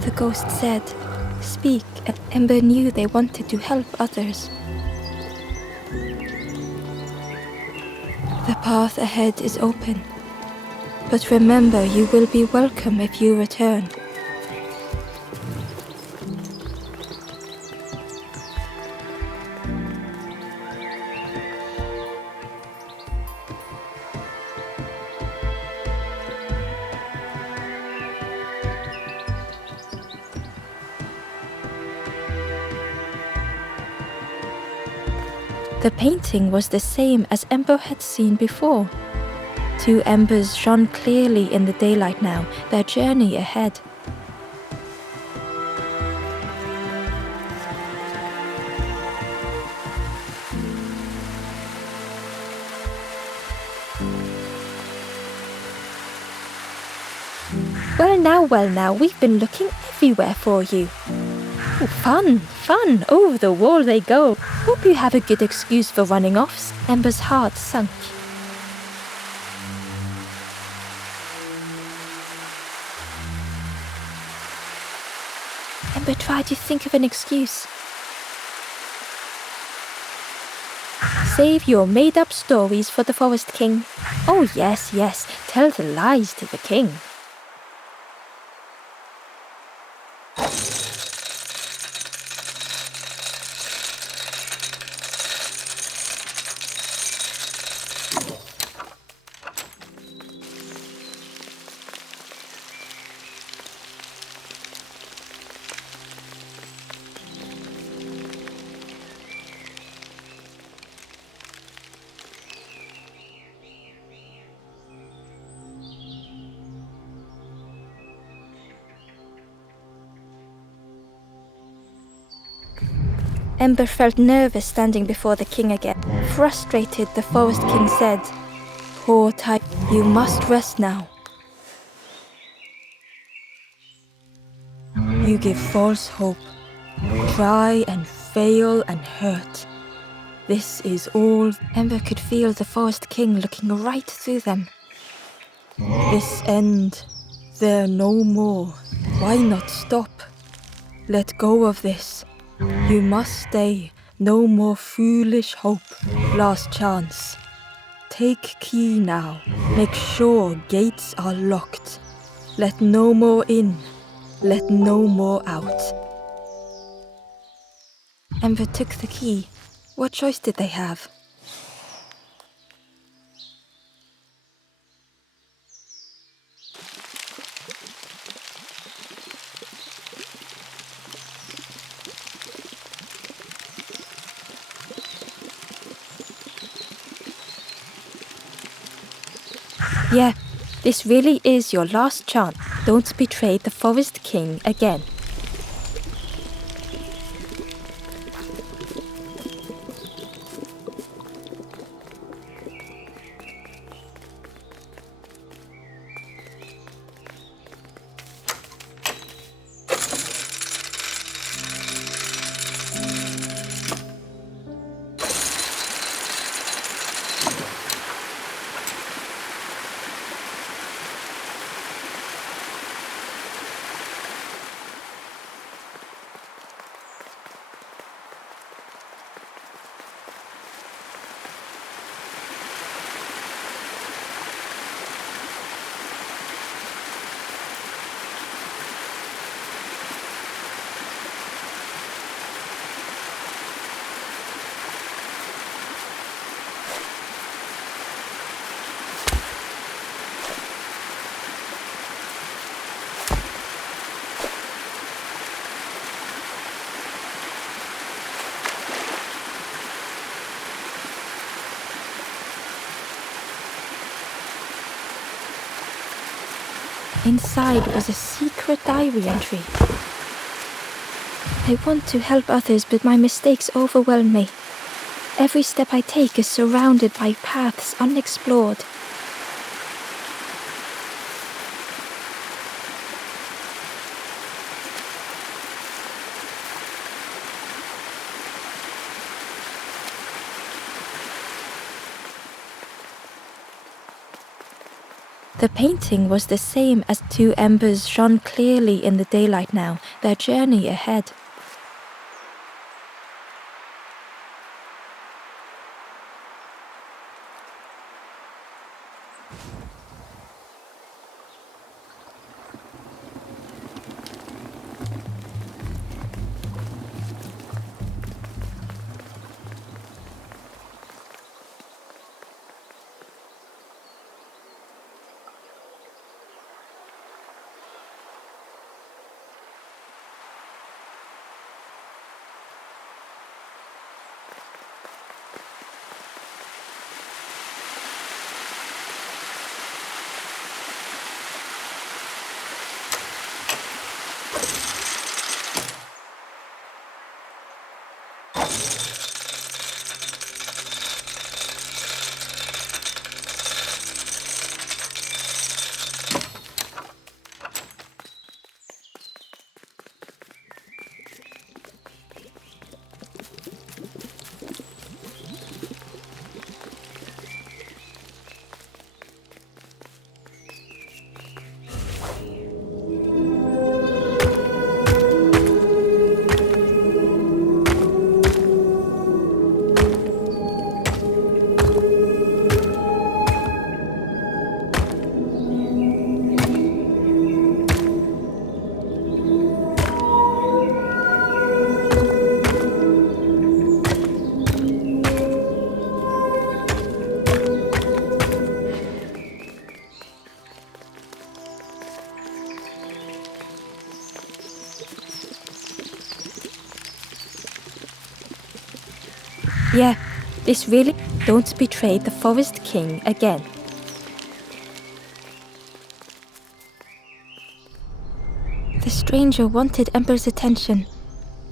The ghost said, "Speak," and Ember knew they wanted to help others. The path ahead is open, but remember you will be welcome if you return. The painting was the same as Ember had seen before. 2 embers shone clearly in the daylight now, their journey ahead. Well now, we've been looking everywhere for you. Oh, fun, over the wall they go. Hope you have a good excuse for running off. Ember's heart sunk. Ember tried to think of an excuse. Save your made-up stories for the Forest King. Oh yes, tell the lies to the king. Ember felt nervous standing before the king again. Frustrated, the Forest King said, "Poor type, you must rest now. You give false hope, try and fail and hurt. This is all." Ember could feel the Forest King looking right through them. "This end, there no more. Why not stop? Let go of this. You must stay. No more foolish hope. Last chance. Take key now. Make sure gates are locked. Let no more in. Let no more out." Ember took the key. What choice did they have? Yeah, this really is your last chance. Don't betray the Forest King again. Inside was a secret diary entry. I want to help others, but my mistakes overwhelm me. Every step I take is surrounded by paths unexplored. The painting was the same as two embers shone clearly in the daylight now, their journey ahead. Yeah, this really... Don't betray the Forest King again. The stranger wanted Ember's attention.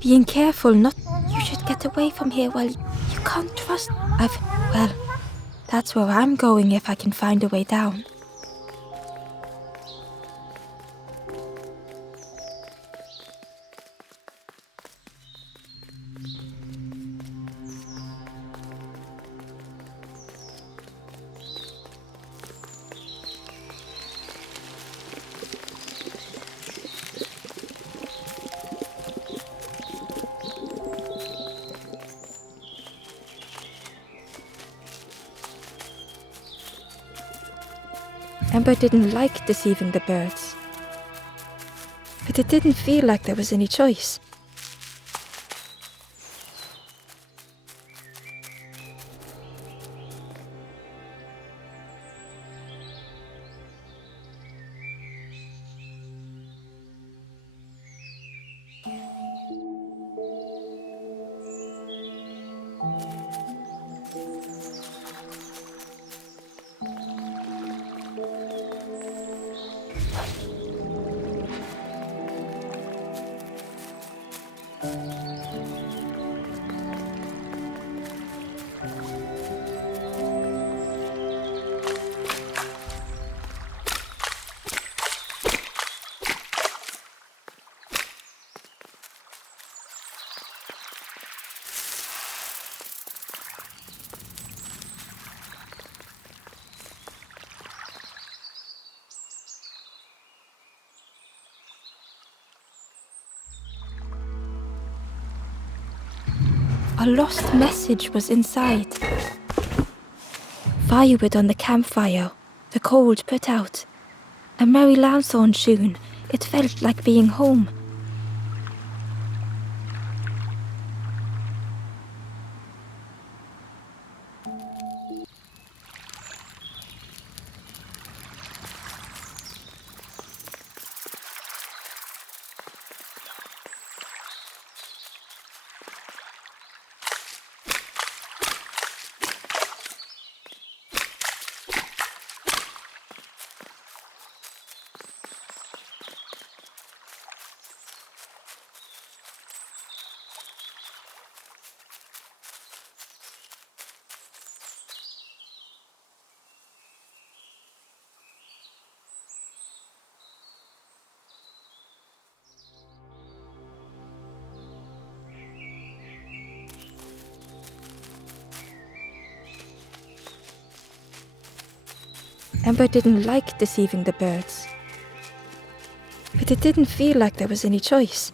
Being careful not... You should get away from here while... You can't trust... Well, that's where I'm going if I can find a way down. Ember didn't like deceiving the birds, but it didn't feel like there was any choice. A lost message was inside. Firewood on the campfire, the cold put out. A merry lanthorn tune. It felt like being home. Ember didn't like deceiving the birds, but it didn't feel like there was any choice.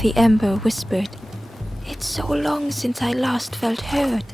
The Ember whispered, "It's so long since I last felt heard."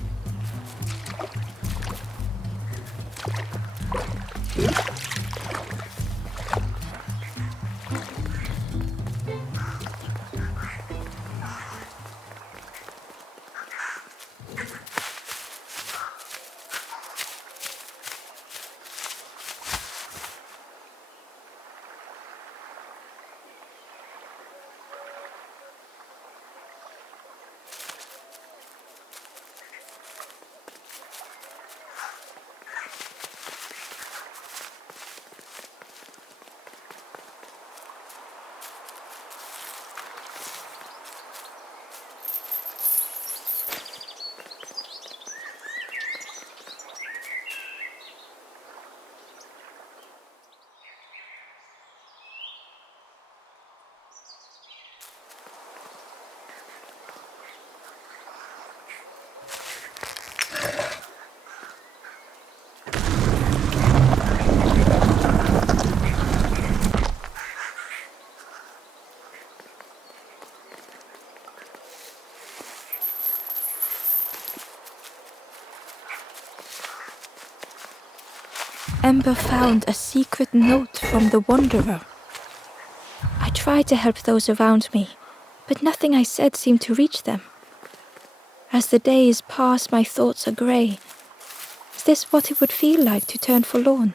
Ember found a secret note from the Wanderer. I tried to help those around me, but nothing I said seemed to reach them. As the days pass, my thoughts are grey. Is this what it would feel like to turn forlorn?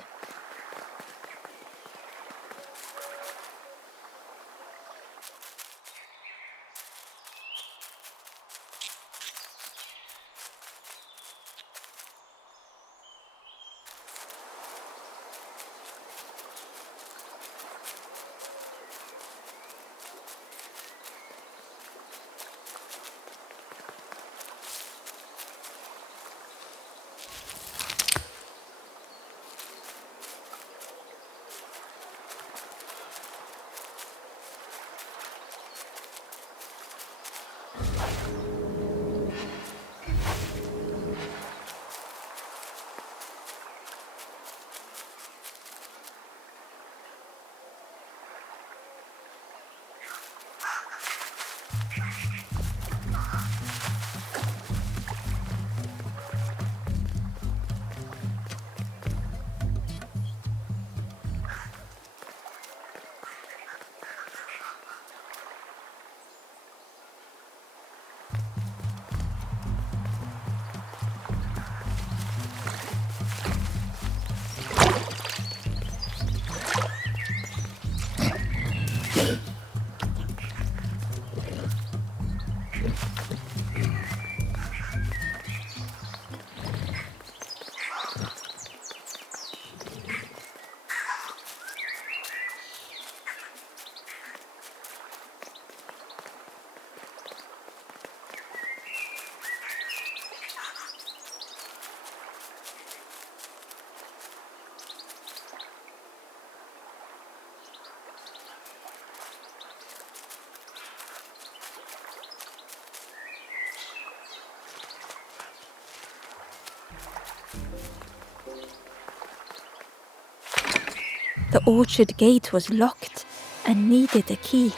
The orchard gate was locked and needed a key.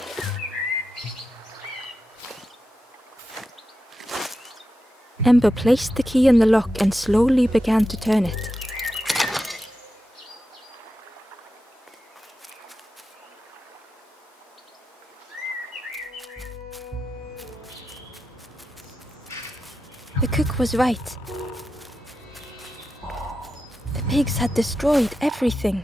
Ember placed the key in the lock and slowly began to turn it. The cook was right. The pigs had destroyed everything.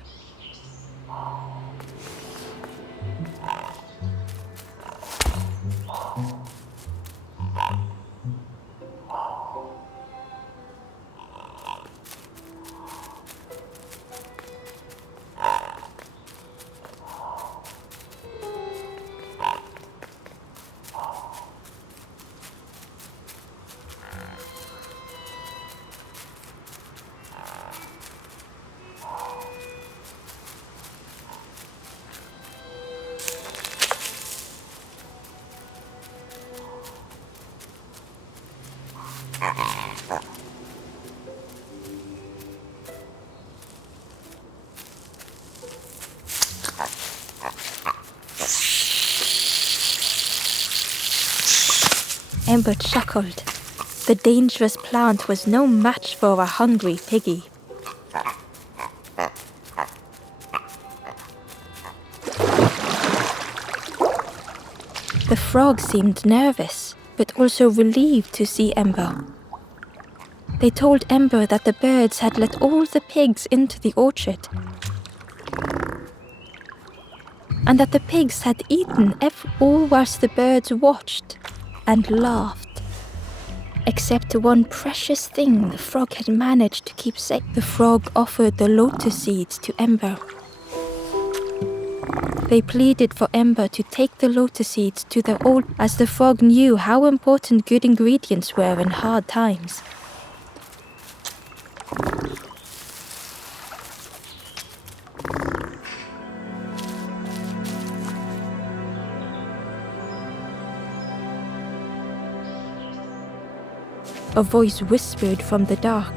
Ember chuckled. The dangerous plant was no match for a hungry piggy. The frog seemed nervous, but also relieved to see Ember. They told Ember that the birds had let all the pigs into the orchard, and that the pigs had eaten all whilst the birds watched and laughed. Except one precious thing the frog had managed to keep safe. The frog offered the lotus seeds to Ember. They pleaded for Ember to take the lotus seeds to the old, as the frog knew how important good ingredients were in hard times. A voice whispered from the dark.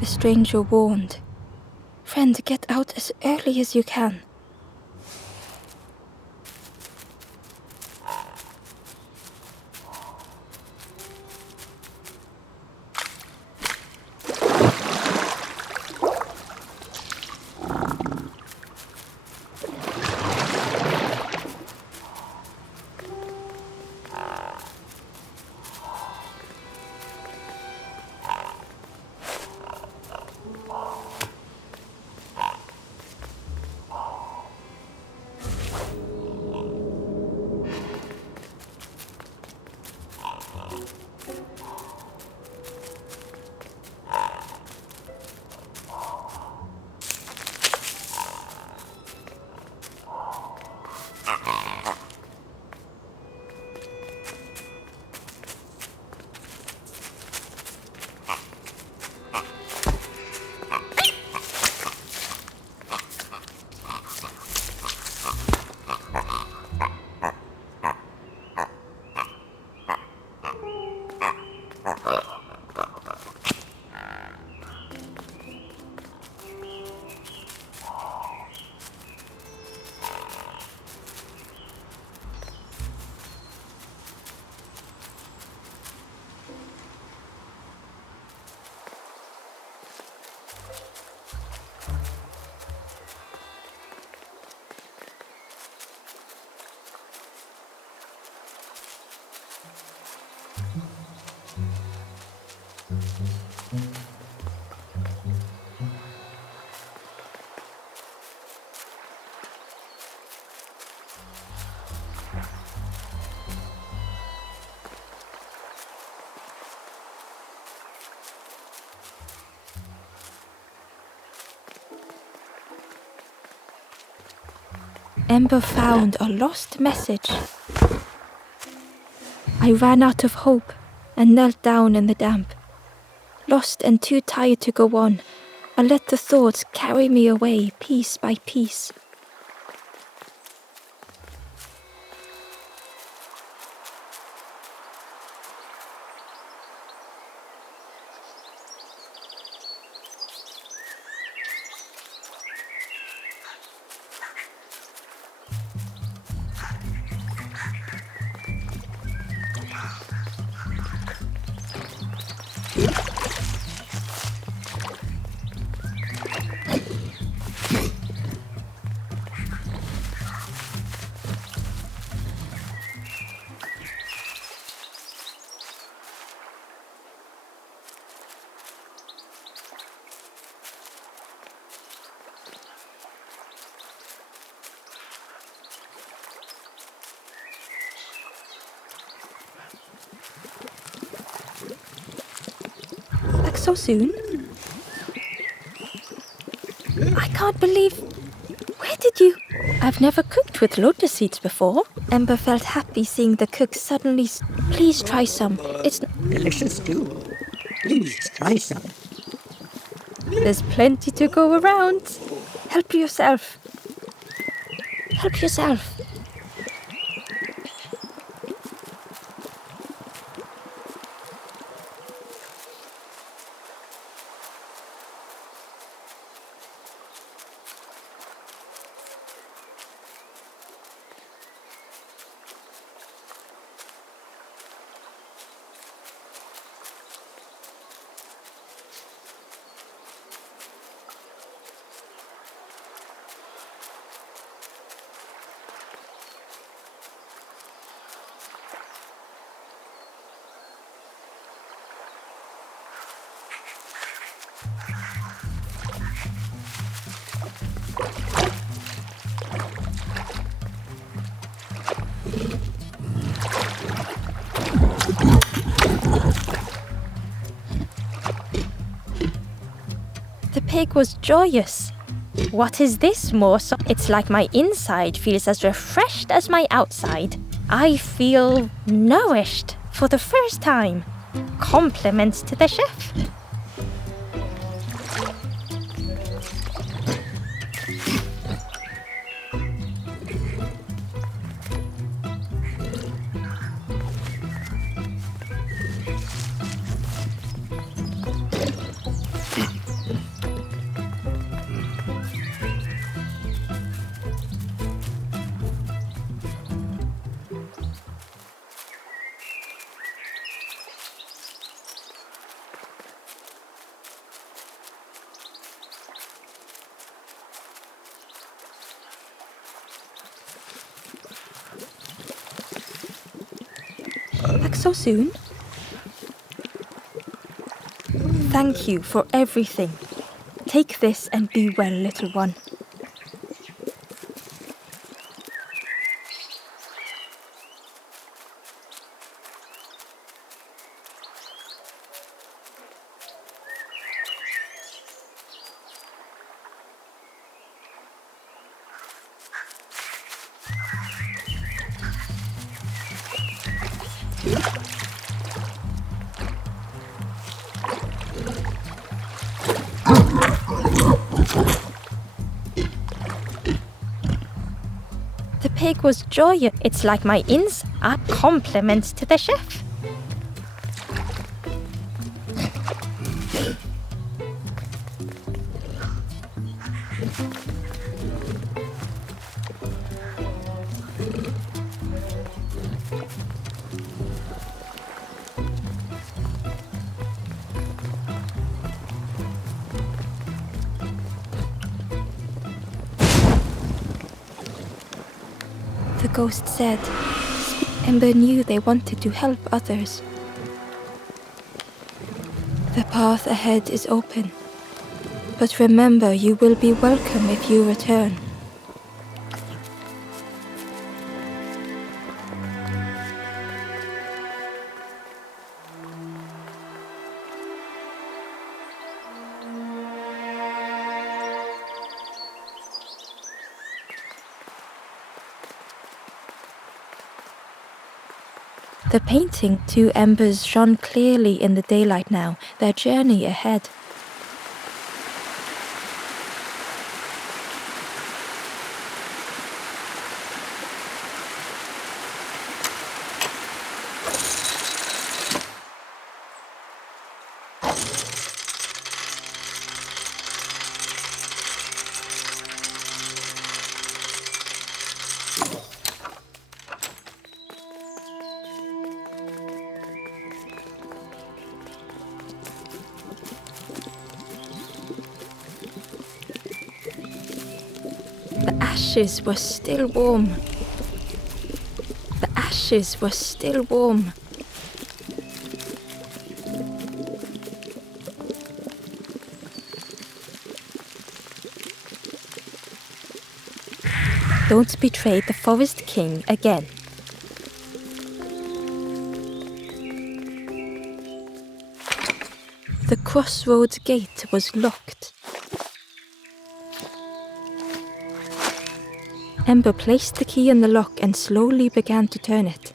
The stranger warned. Friend, get out as early as you can. Ember found a lost message. I ran out of hope and knelt down in the damp. Lost and too tired to go on, I let the thoughts carry me away piece by piece. Back so soon? I can't believe... Where did you... I've never cooked with lotus seeds before. Ember felt happy seeing the cook suddenly... Please try some. It's... Delicious too. Please try some. There's plenty to go around. Help yourself. Help yourself. The pig was joyous. What is this morsel? It's like my inside feels as refreshed as my outside. I feel nourished for the first time. Compliments to the chef. so soon? Thank you for everything. Take this and be well, little one. The pig was joyous. It's like my inns are compliments to the chef. The ghost said. Ember knew they wanted to help others. The path ahead is open. But remember, you will be welcome if you return. The painting, two embers shone clearly in the daylight now, their journey ahead. The ashes were still warm. The ashes were still warm. Don't betray the Forest King again. The crossroads gate was locked. Ember placed the key in the lock and slowly began to turn it.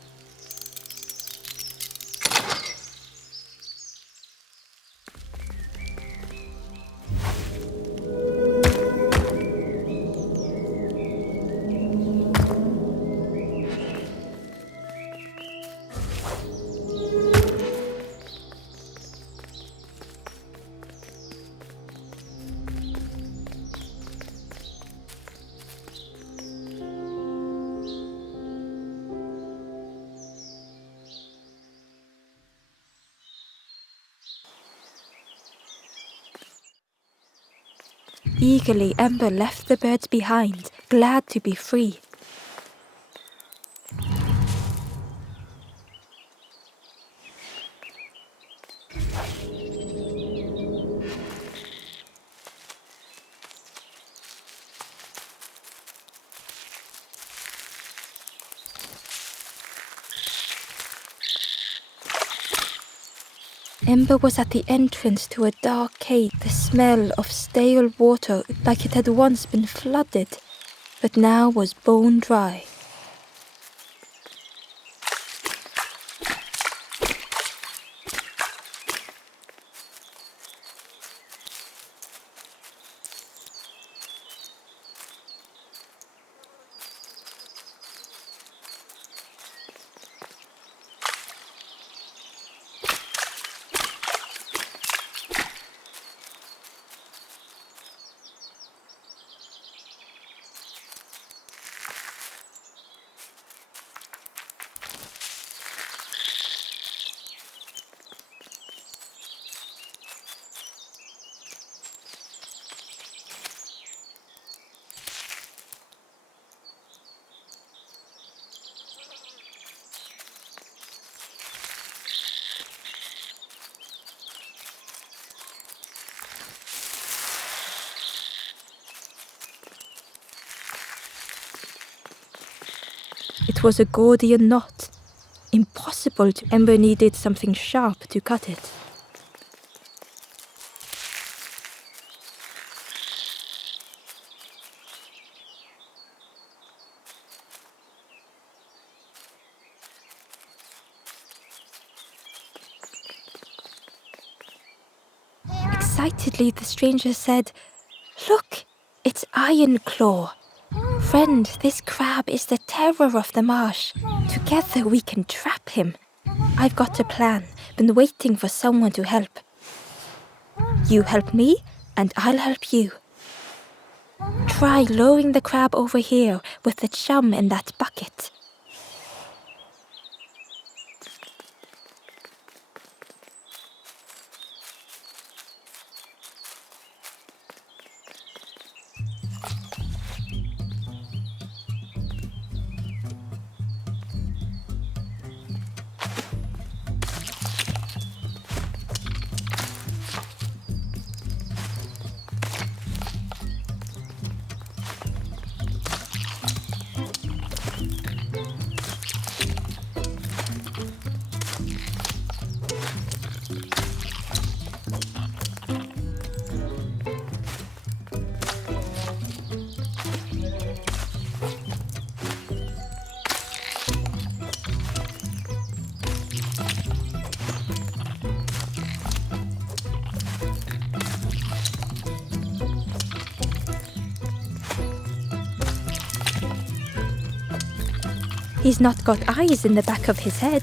Eagerly, Ember left the birds behind, glad to be free. Ember was at the entrance to a dark cave, the smell of stale water like it had once been flooded, but now was bone dry. It was a Gordian knot. Impossible to... Ember needed something sharp to cut it. Excitedly, the stranger said, "Look, it's Iron Claw. Friend, this crab is the terror of the marsh. Together we can trap him. I've got a plan. Been waiting for someone to help. You help me, and I'll help you. Try lowering the crab over here with the chum in that bucket." He's not got eyes in the back of his head.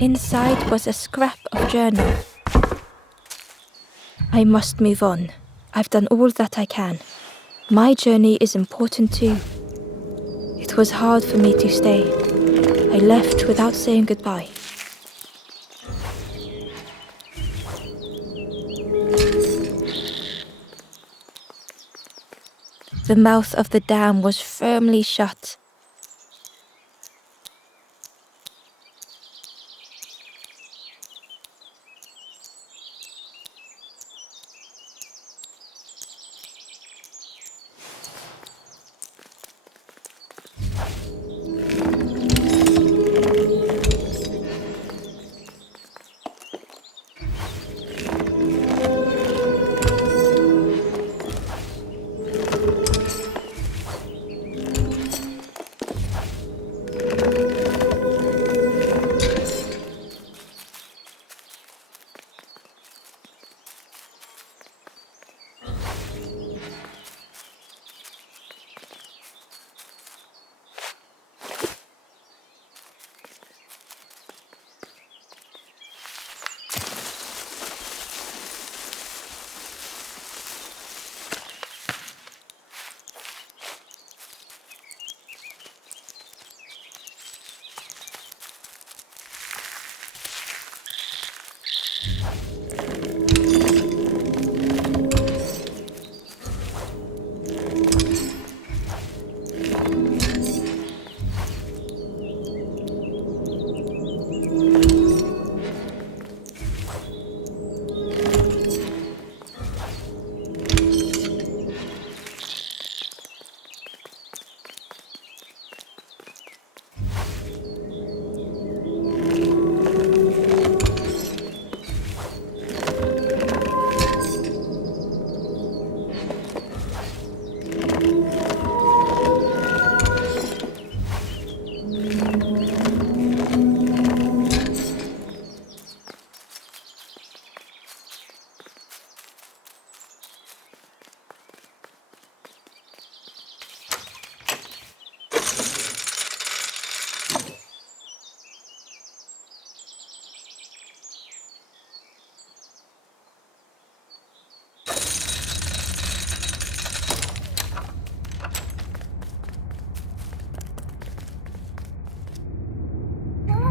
Inside was a scrap of journal. I must move on. I've done all that I can. My journey is important too. It was hard for me to stay. I left without saying goodbye. The mouth of the dam was firmly shut.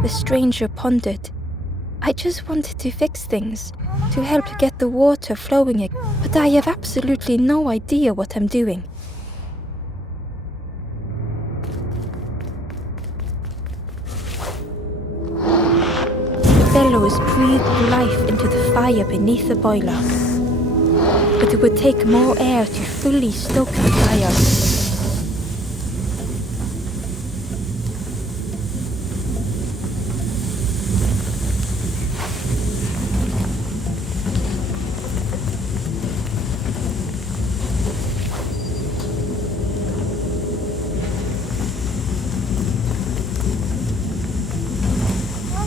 The stranger pondered. I just wanted to fix things, to help get the water flowing again, but I have absolutely no idea what I'm doing. The bellows breathed life into the fire beneath the boiler, but it would take more air to fully stoke the fire.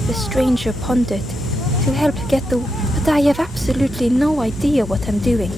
The stranger pondered. To help get the... But I have absolutely no idea what I'm doing.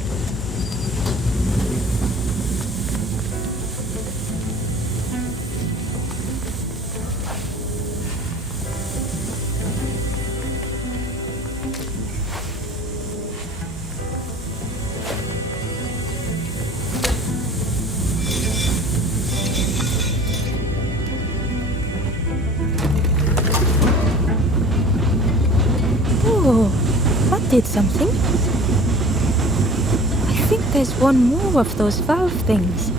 Oh, that did something. I think there's one more of those valve things.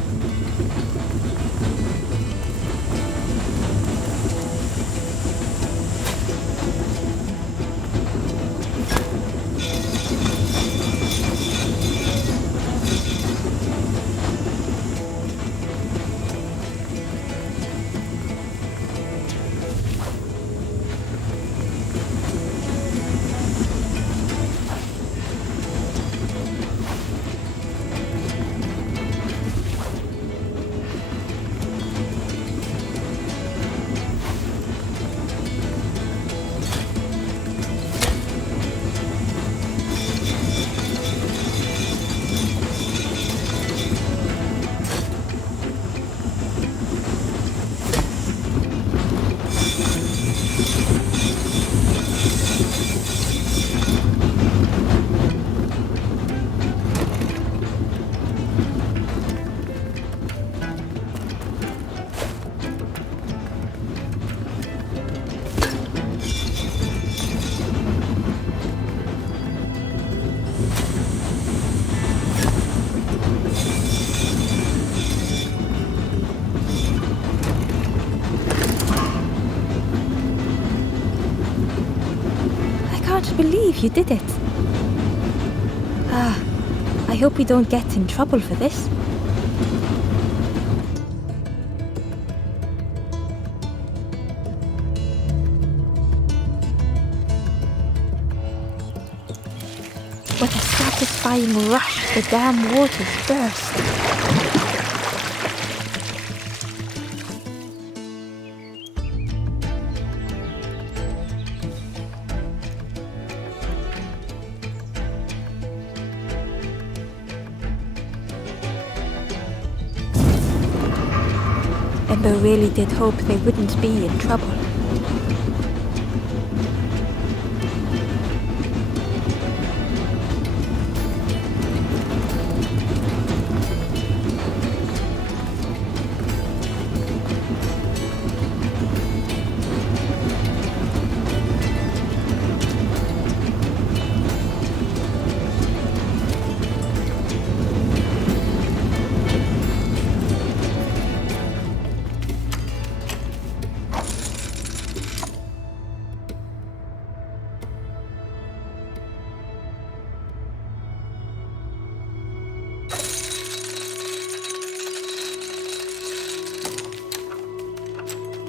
believe you did it. I hope we don't get in trouble for this. What a satisfying rush the dam waters burst. Ember really did hope they wouldn't be in trouble.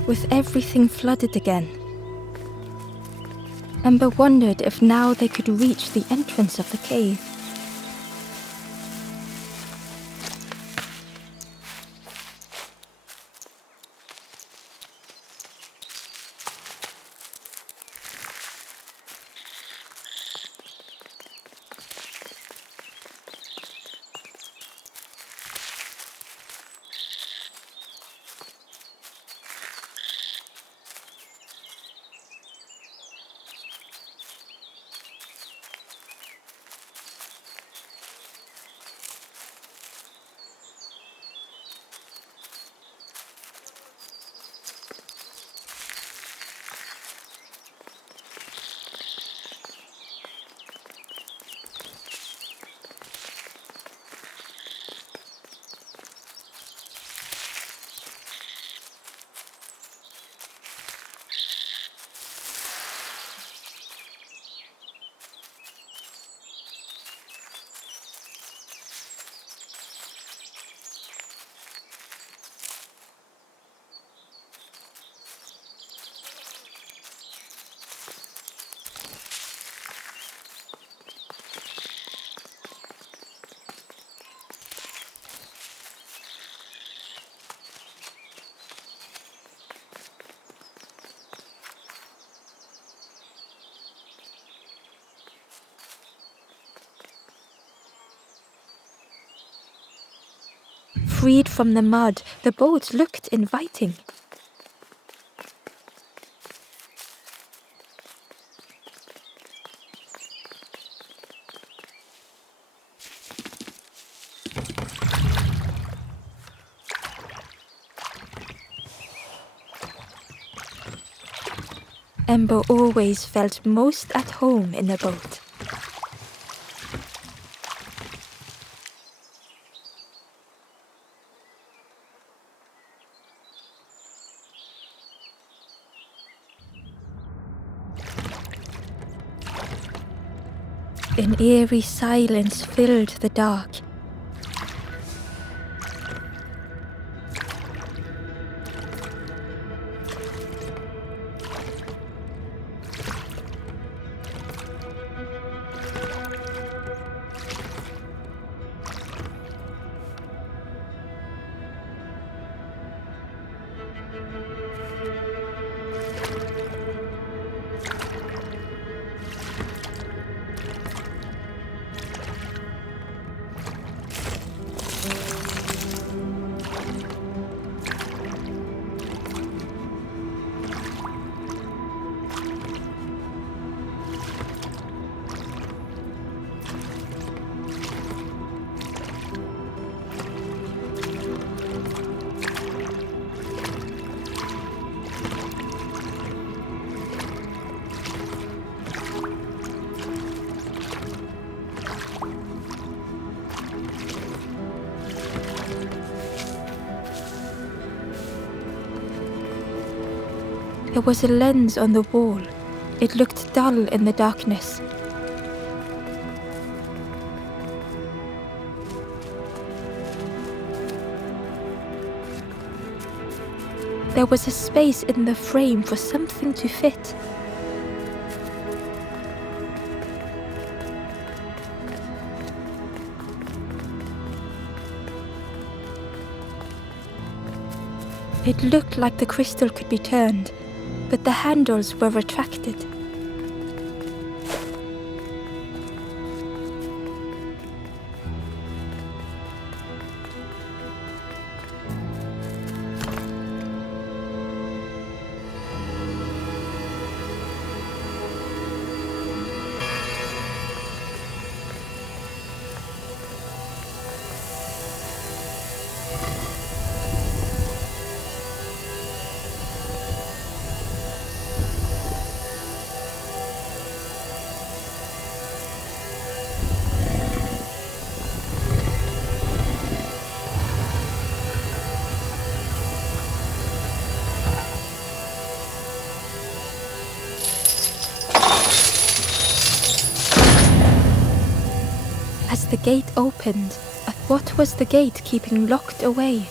With everything flooded again, Ember wondered if now they could reach the entrance of the cave. Freed from the mud, the boat looked inviting. Ember always felt most at home in a boat. An eerie silence filled the dark. There was a lens on the wall, It looked dull in the darkness. There was a space in the frame for something to fit. It looked like the crystal could be turned, but the handles were retracted. As the gate opened, what was the gate keeping locked away?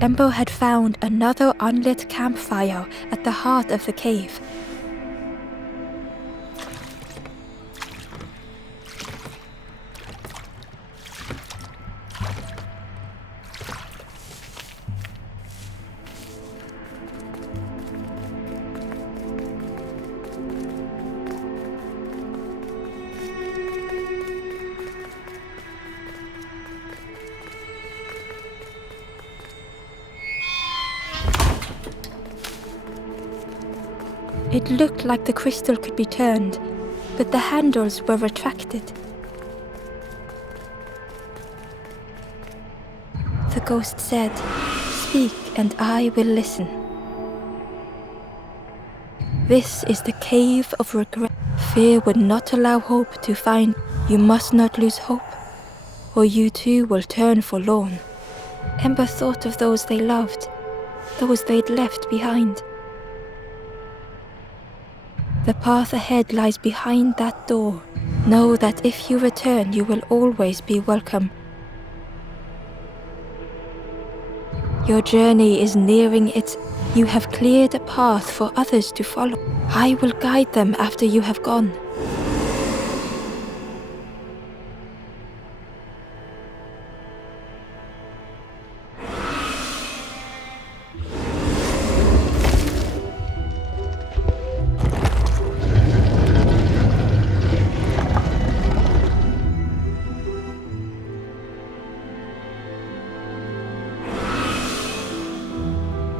Embo had found another unlit campfire at the heart of the cave. It looked like the crystal could be turned, but the handles were retracted. The ghost said, "Speak and I will listen." This is the cave of regret. Fear would not allow hope to find. You must not lose hope, or you too will turn forlorn. Ember thought of those they loved, those they'd left behind. The path ahead lies behind that door. Know that if you return, you will always be welcome. Your journey is nearing its. You have cleared a path for others to follow. I will guide them after you have gone.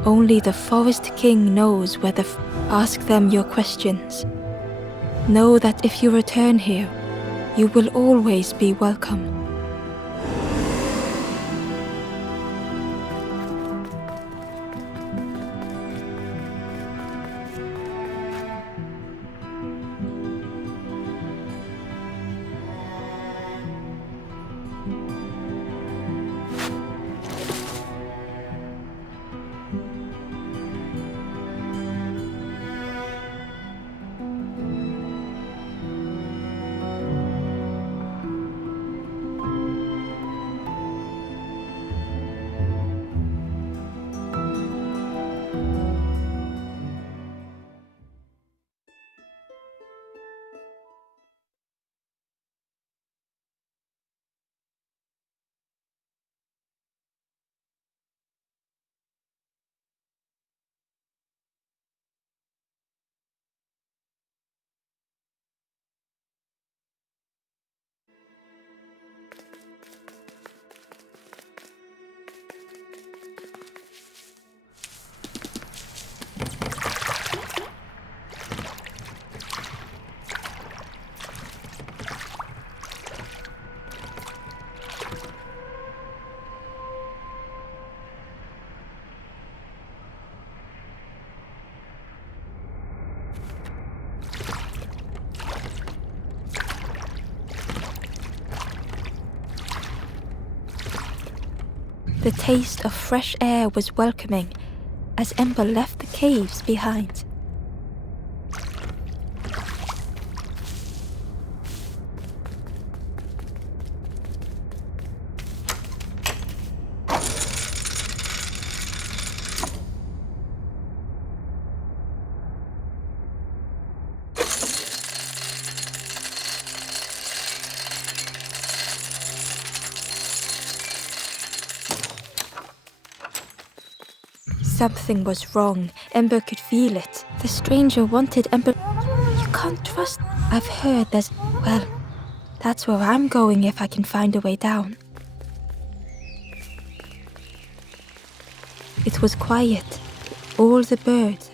Only the Forest King knows where the. Ask them your questions. Know that if you return here, you will always be welcome. The taste of fresh air was welcoming as Ember left the caves behind. Something was wrong. Ember could feel it. The stranger wanted Ember. You can't trust. I've heard there's. Well, that's where I'm going if I can find a way down. It was quiet. All the birds.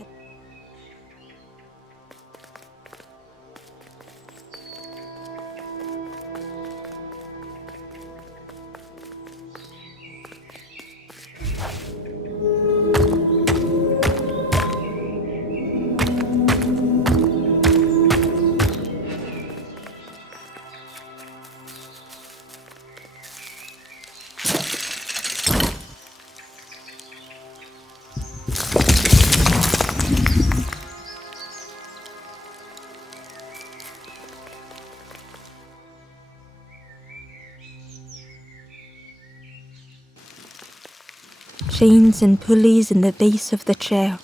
Chains and pulleys in the base of the chair.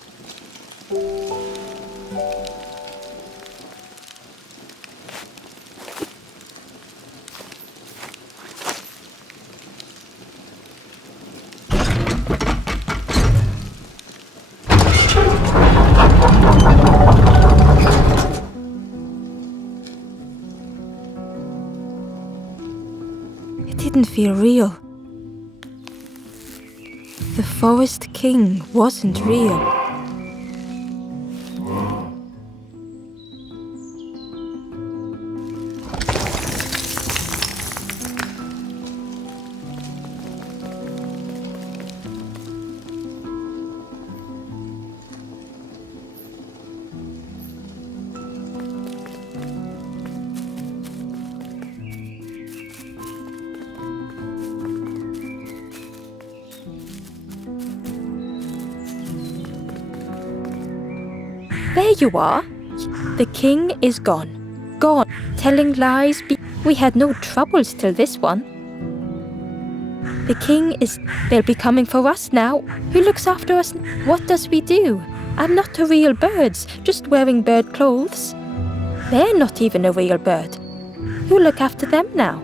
It didn't feel real. The Forest King wasn't real. There you are. The king is gone. Gone. Telling lies. We had no troubles till this one. The king is... They'll be coming for us now. Who looks after us? What does we do? I'm not a real bird, just wearing bird clothes. They're not even a real bird. Who look after them now?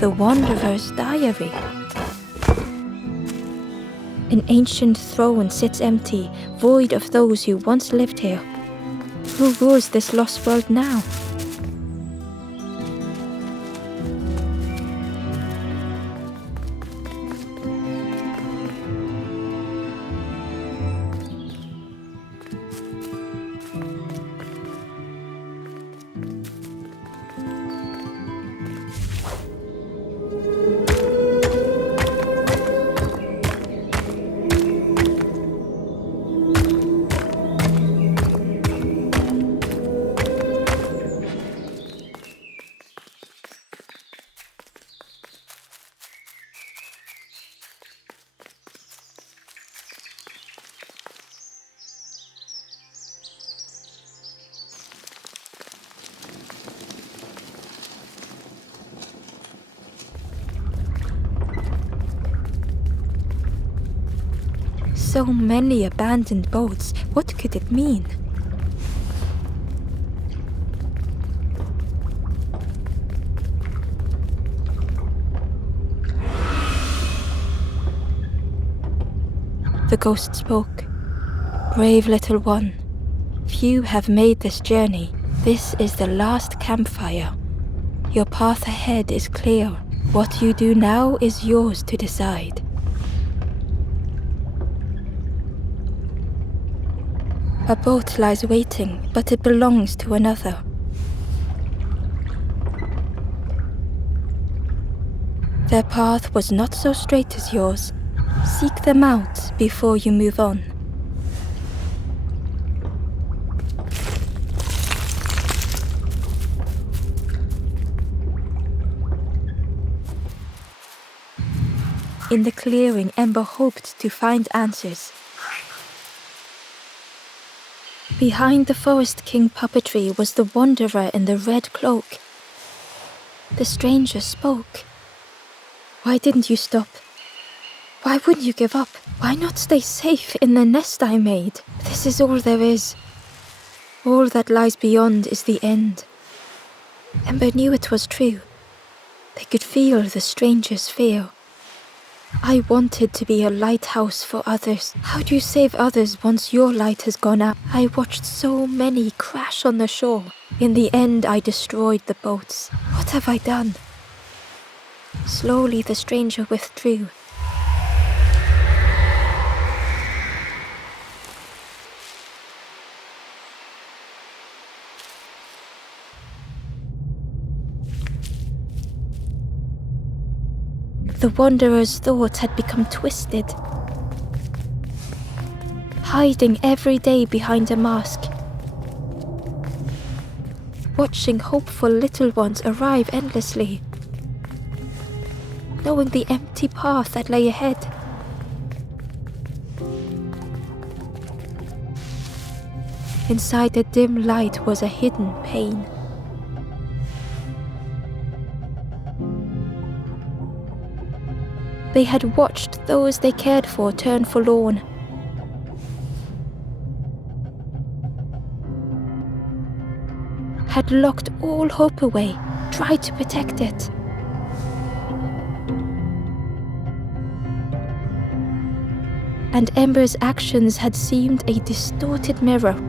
The Wanderer's Diary. An ancient throne sits empty, void of those who once lived here. Who rules this lost world now? So many abandoned boats. What could it mean? The ghost spoke. Brave little one. Few have made this journey. This is the last campfire. Your path ahead is clear. What you do now is yours to decide. A boat lies waiting, but it belongs to another. Their path was not so straight as yours. Seek them out before you move on. In the clearing, Ember hoped to find answers. Behind the Forest King puppetry was the wanderer in the red cloak. The stranger spoke. Why didn't you stop? Why wouldn't you give up? Why not stay safe in the nest I made? This is all there is. All that lies beyond is the end. Ember knew it was true. They could feel the stranger's fear. I wanted to be a lighthouse for others. How do you save others once your light has gone out? I watched so many crash on the shore. In the end, I destroyed the boats. What have I done? Slowly, the stranger withdrew. The wanderer's thoughts had become twisted, hiding every day behind a mask, watching hopeful little ones arrive endlessly, knowing the empty path that lay ahead. Inside the dim light was a hidden pain. They had watched those they cared for turn forlorn. Had locked all hope away, tried to protect it. And Ember's actions had seemed a distorted mirror.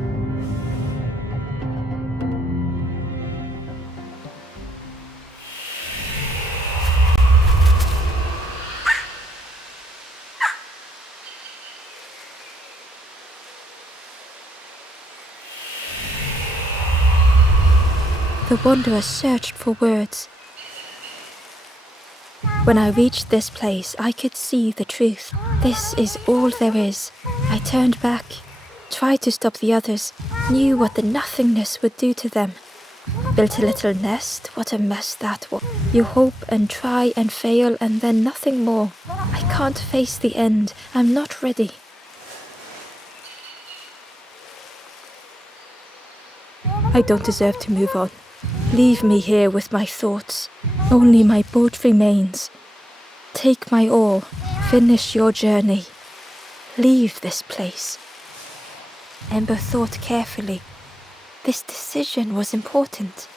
The wanderer searched for words. When I reached this place, I could see the truth. This is all there is. I turned back, tried to stop the others, knew what the nothingness would do to them. Built a little nest, what a mess that was. You hope and try and fail and then nothing more. I can't face the end. I'm not ready. I don't deserve to move on. Leave me here with my thoughts. Only my boat remains. Take my all. Finish your journey. Leave this place. Ember thought carefully. This decision was important.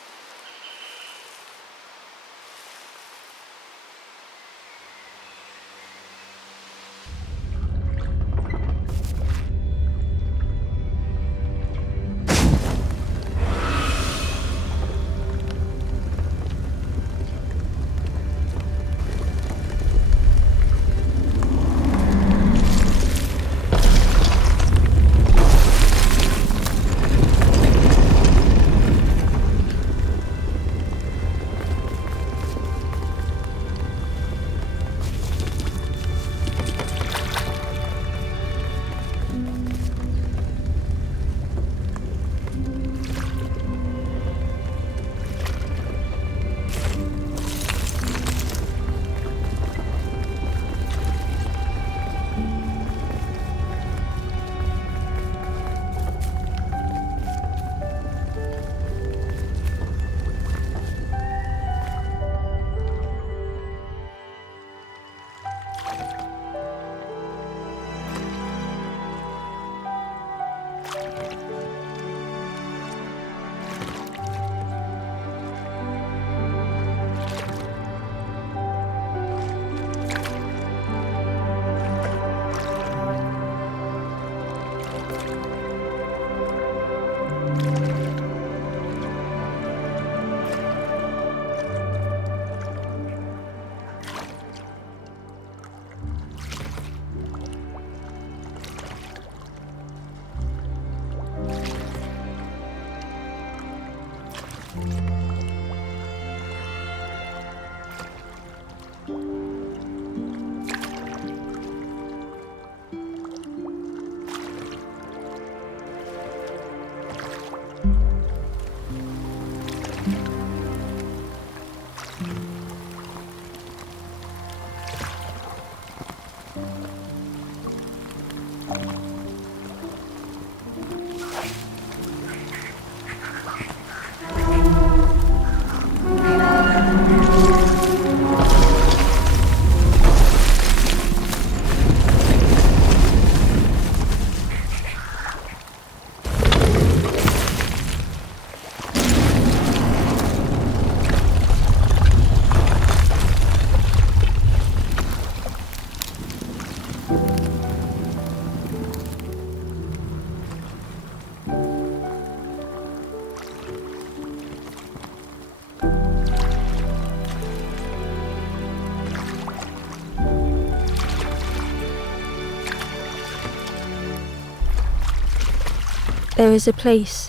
There is a place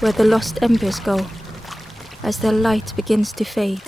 where the lost embers go as their light begins to fade.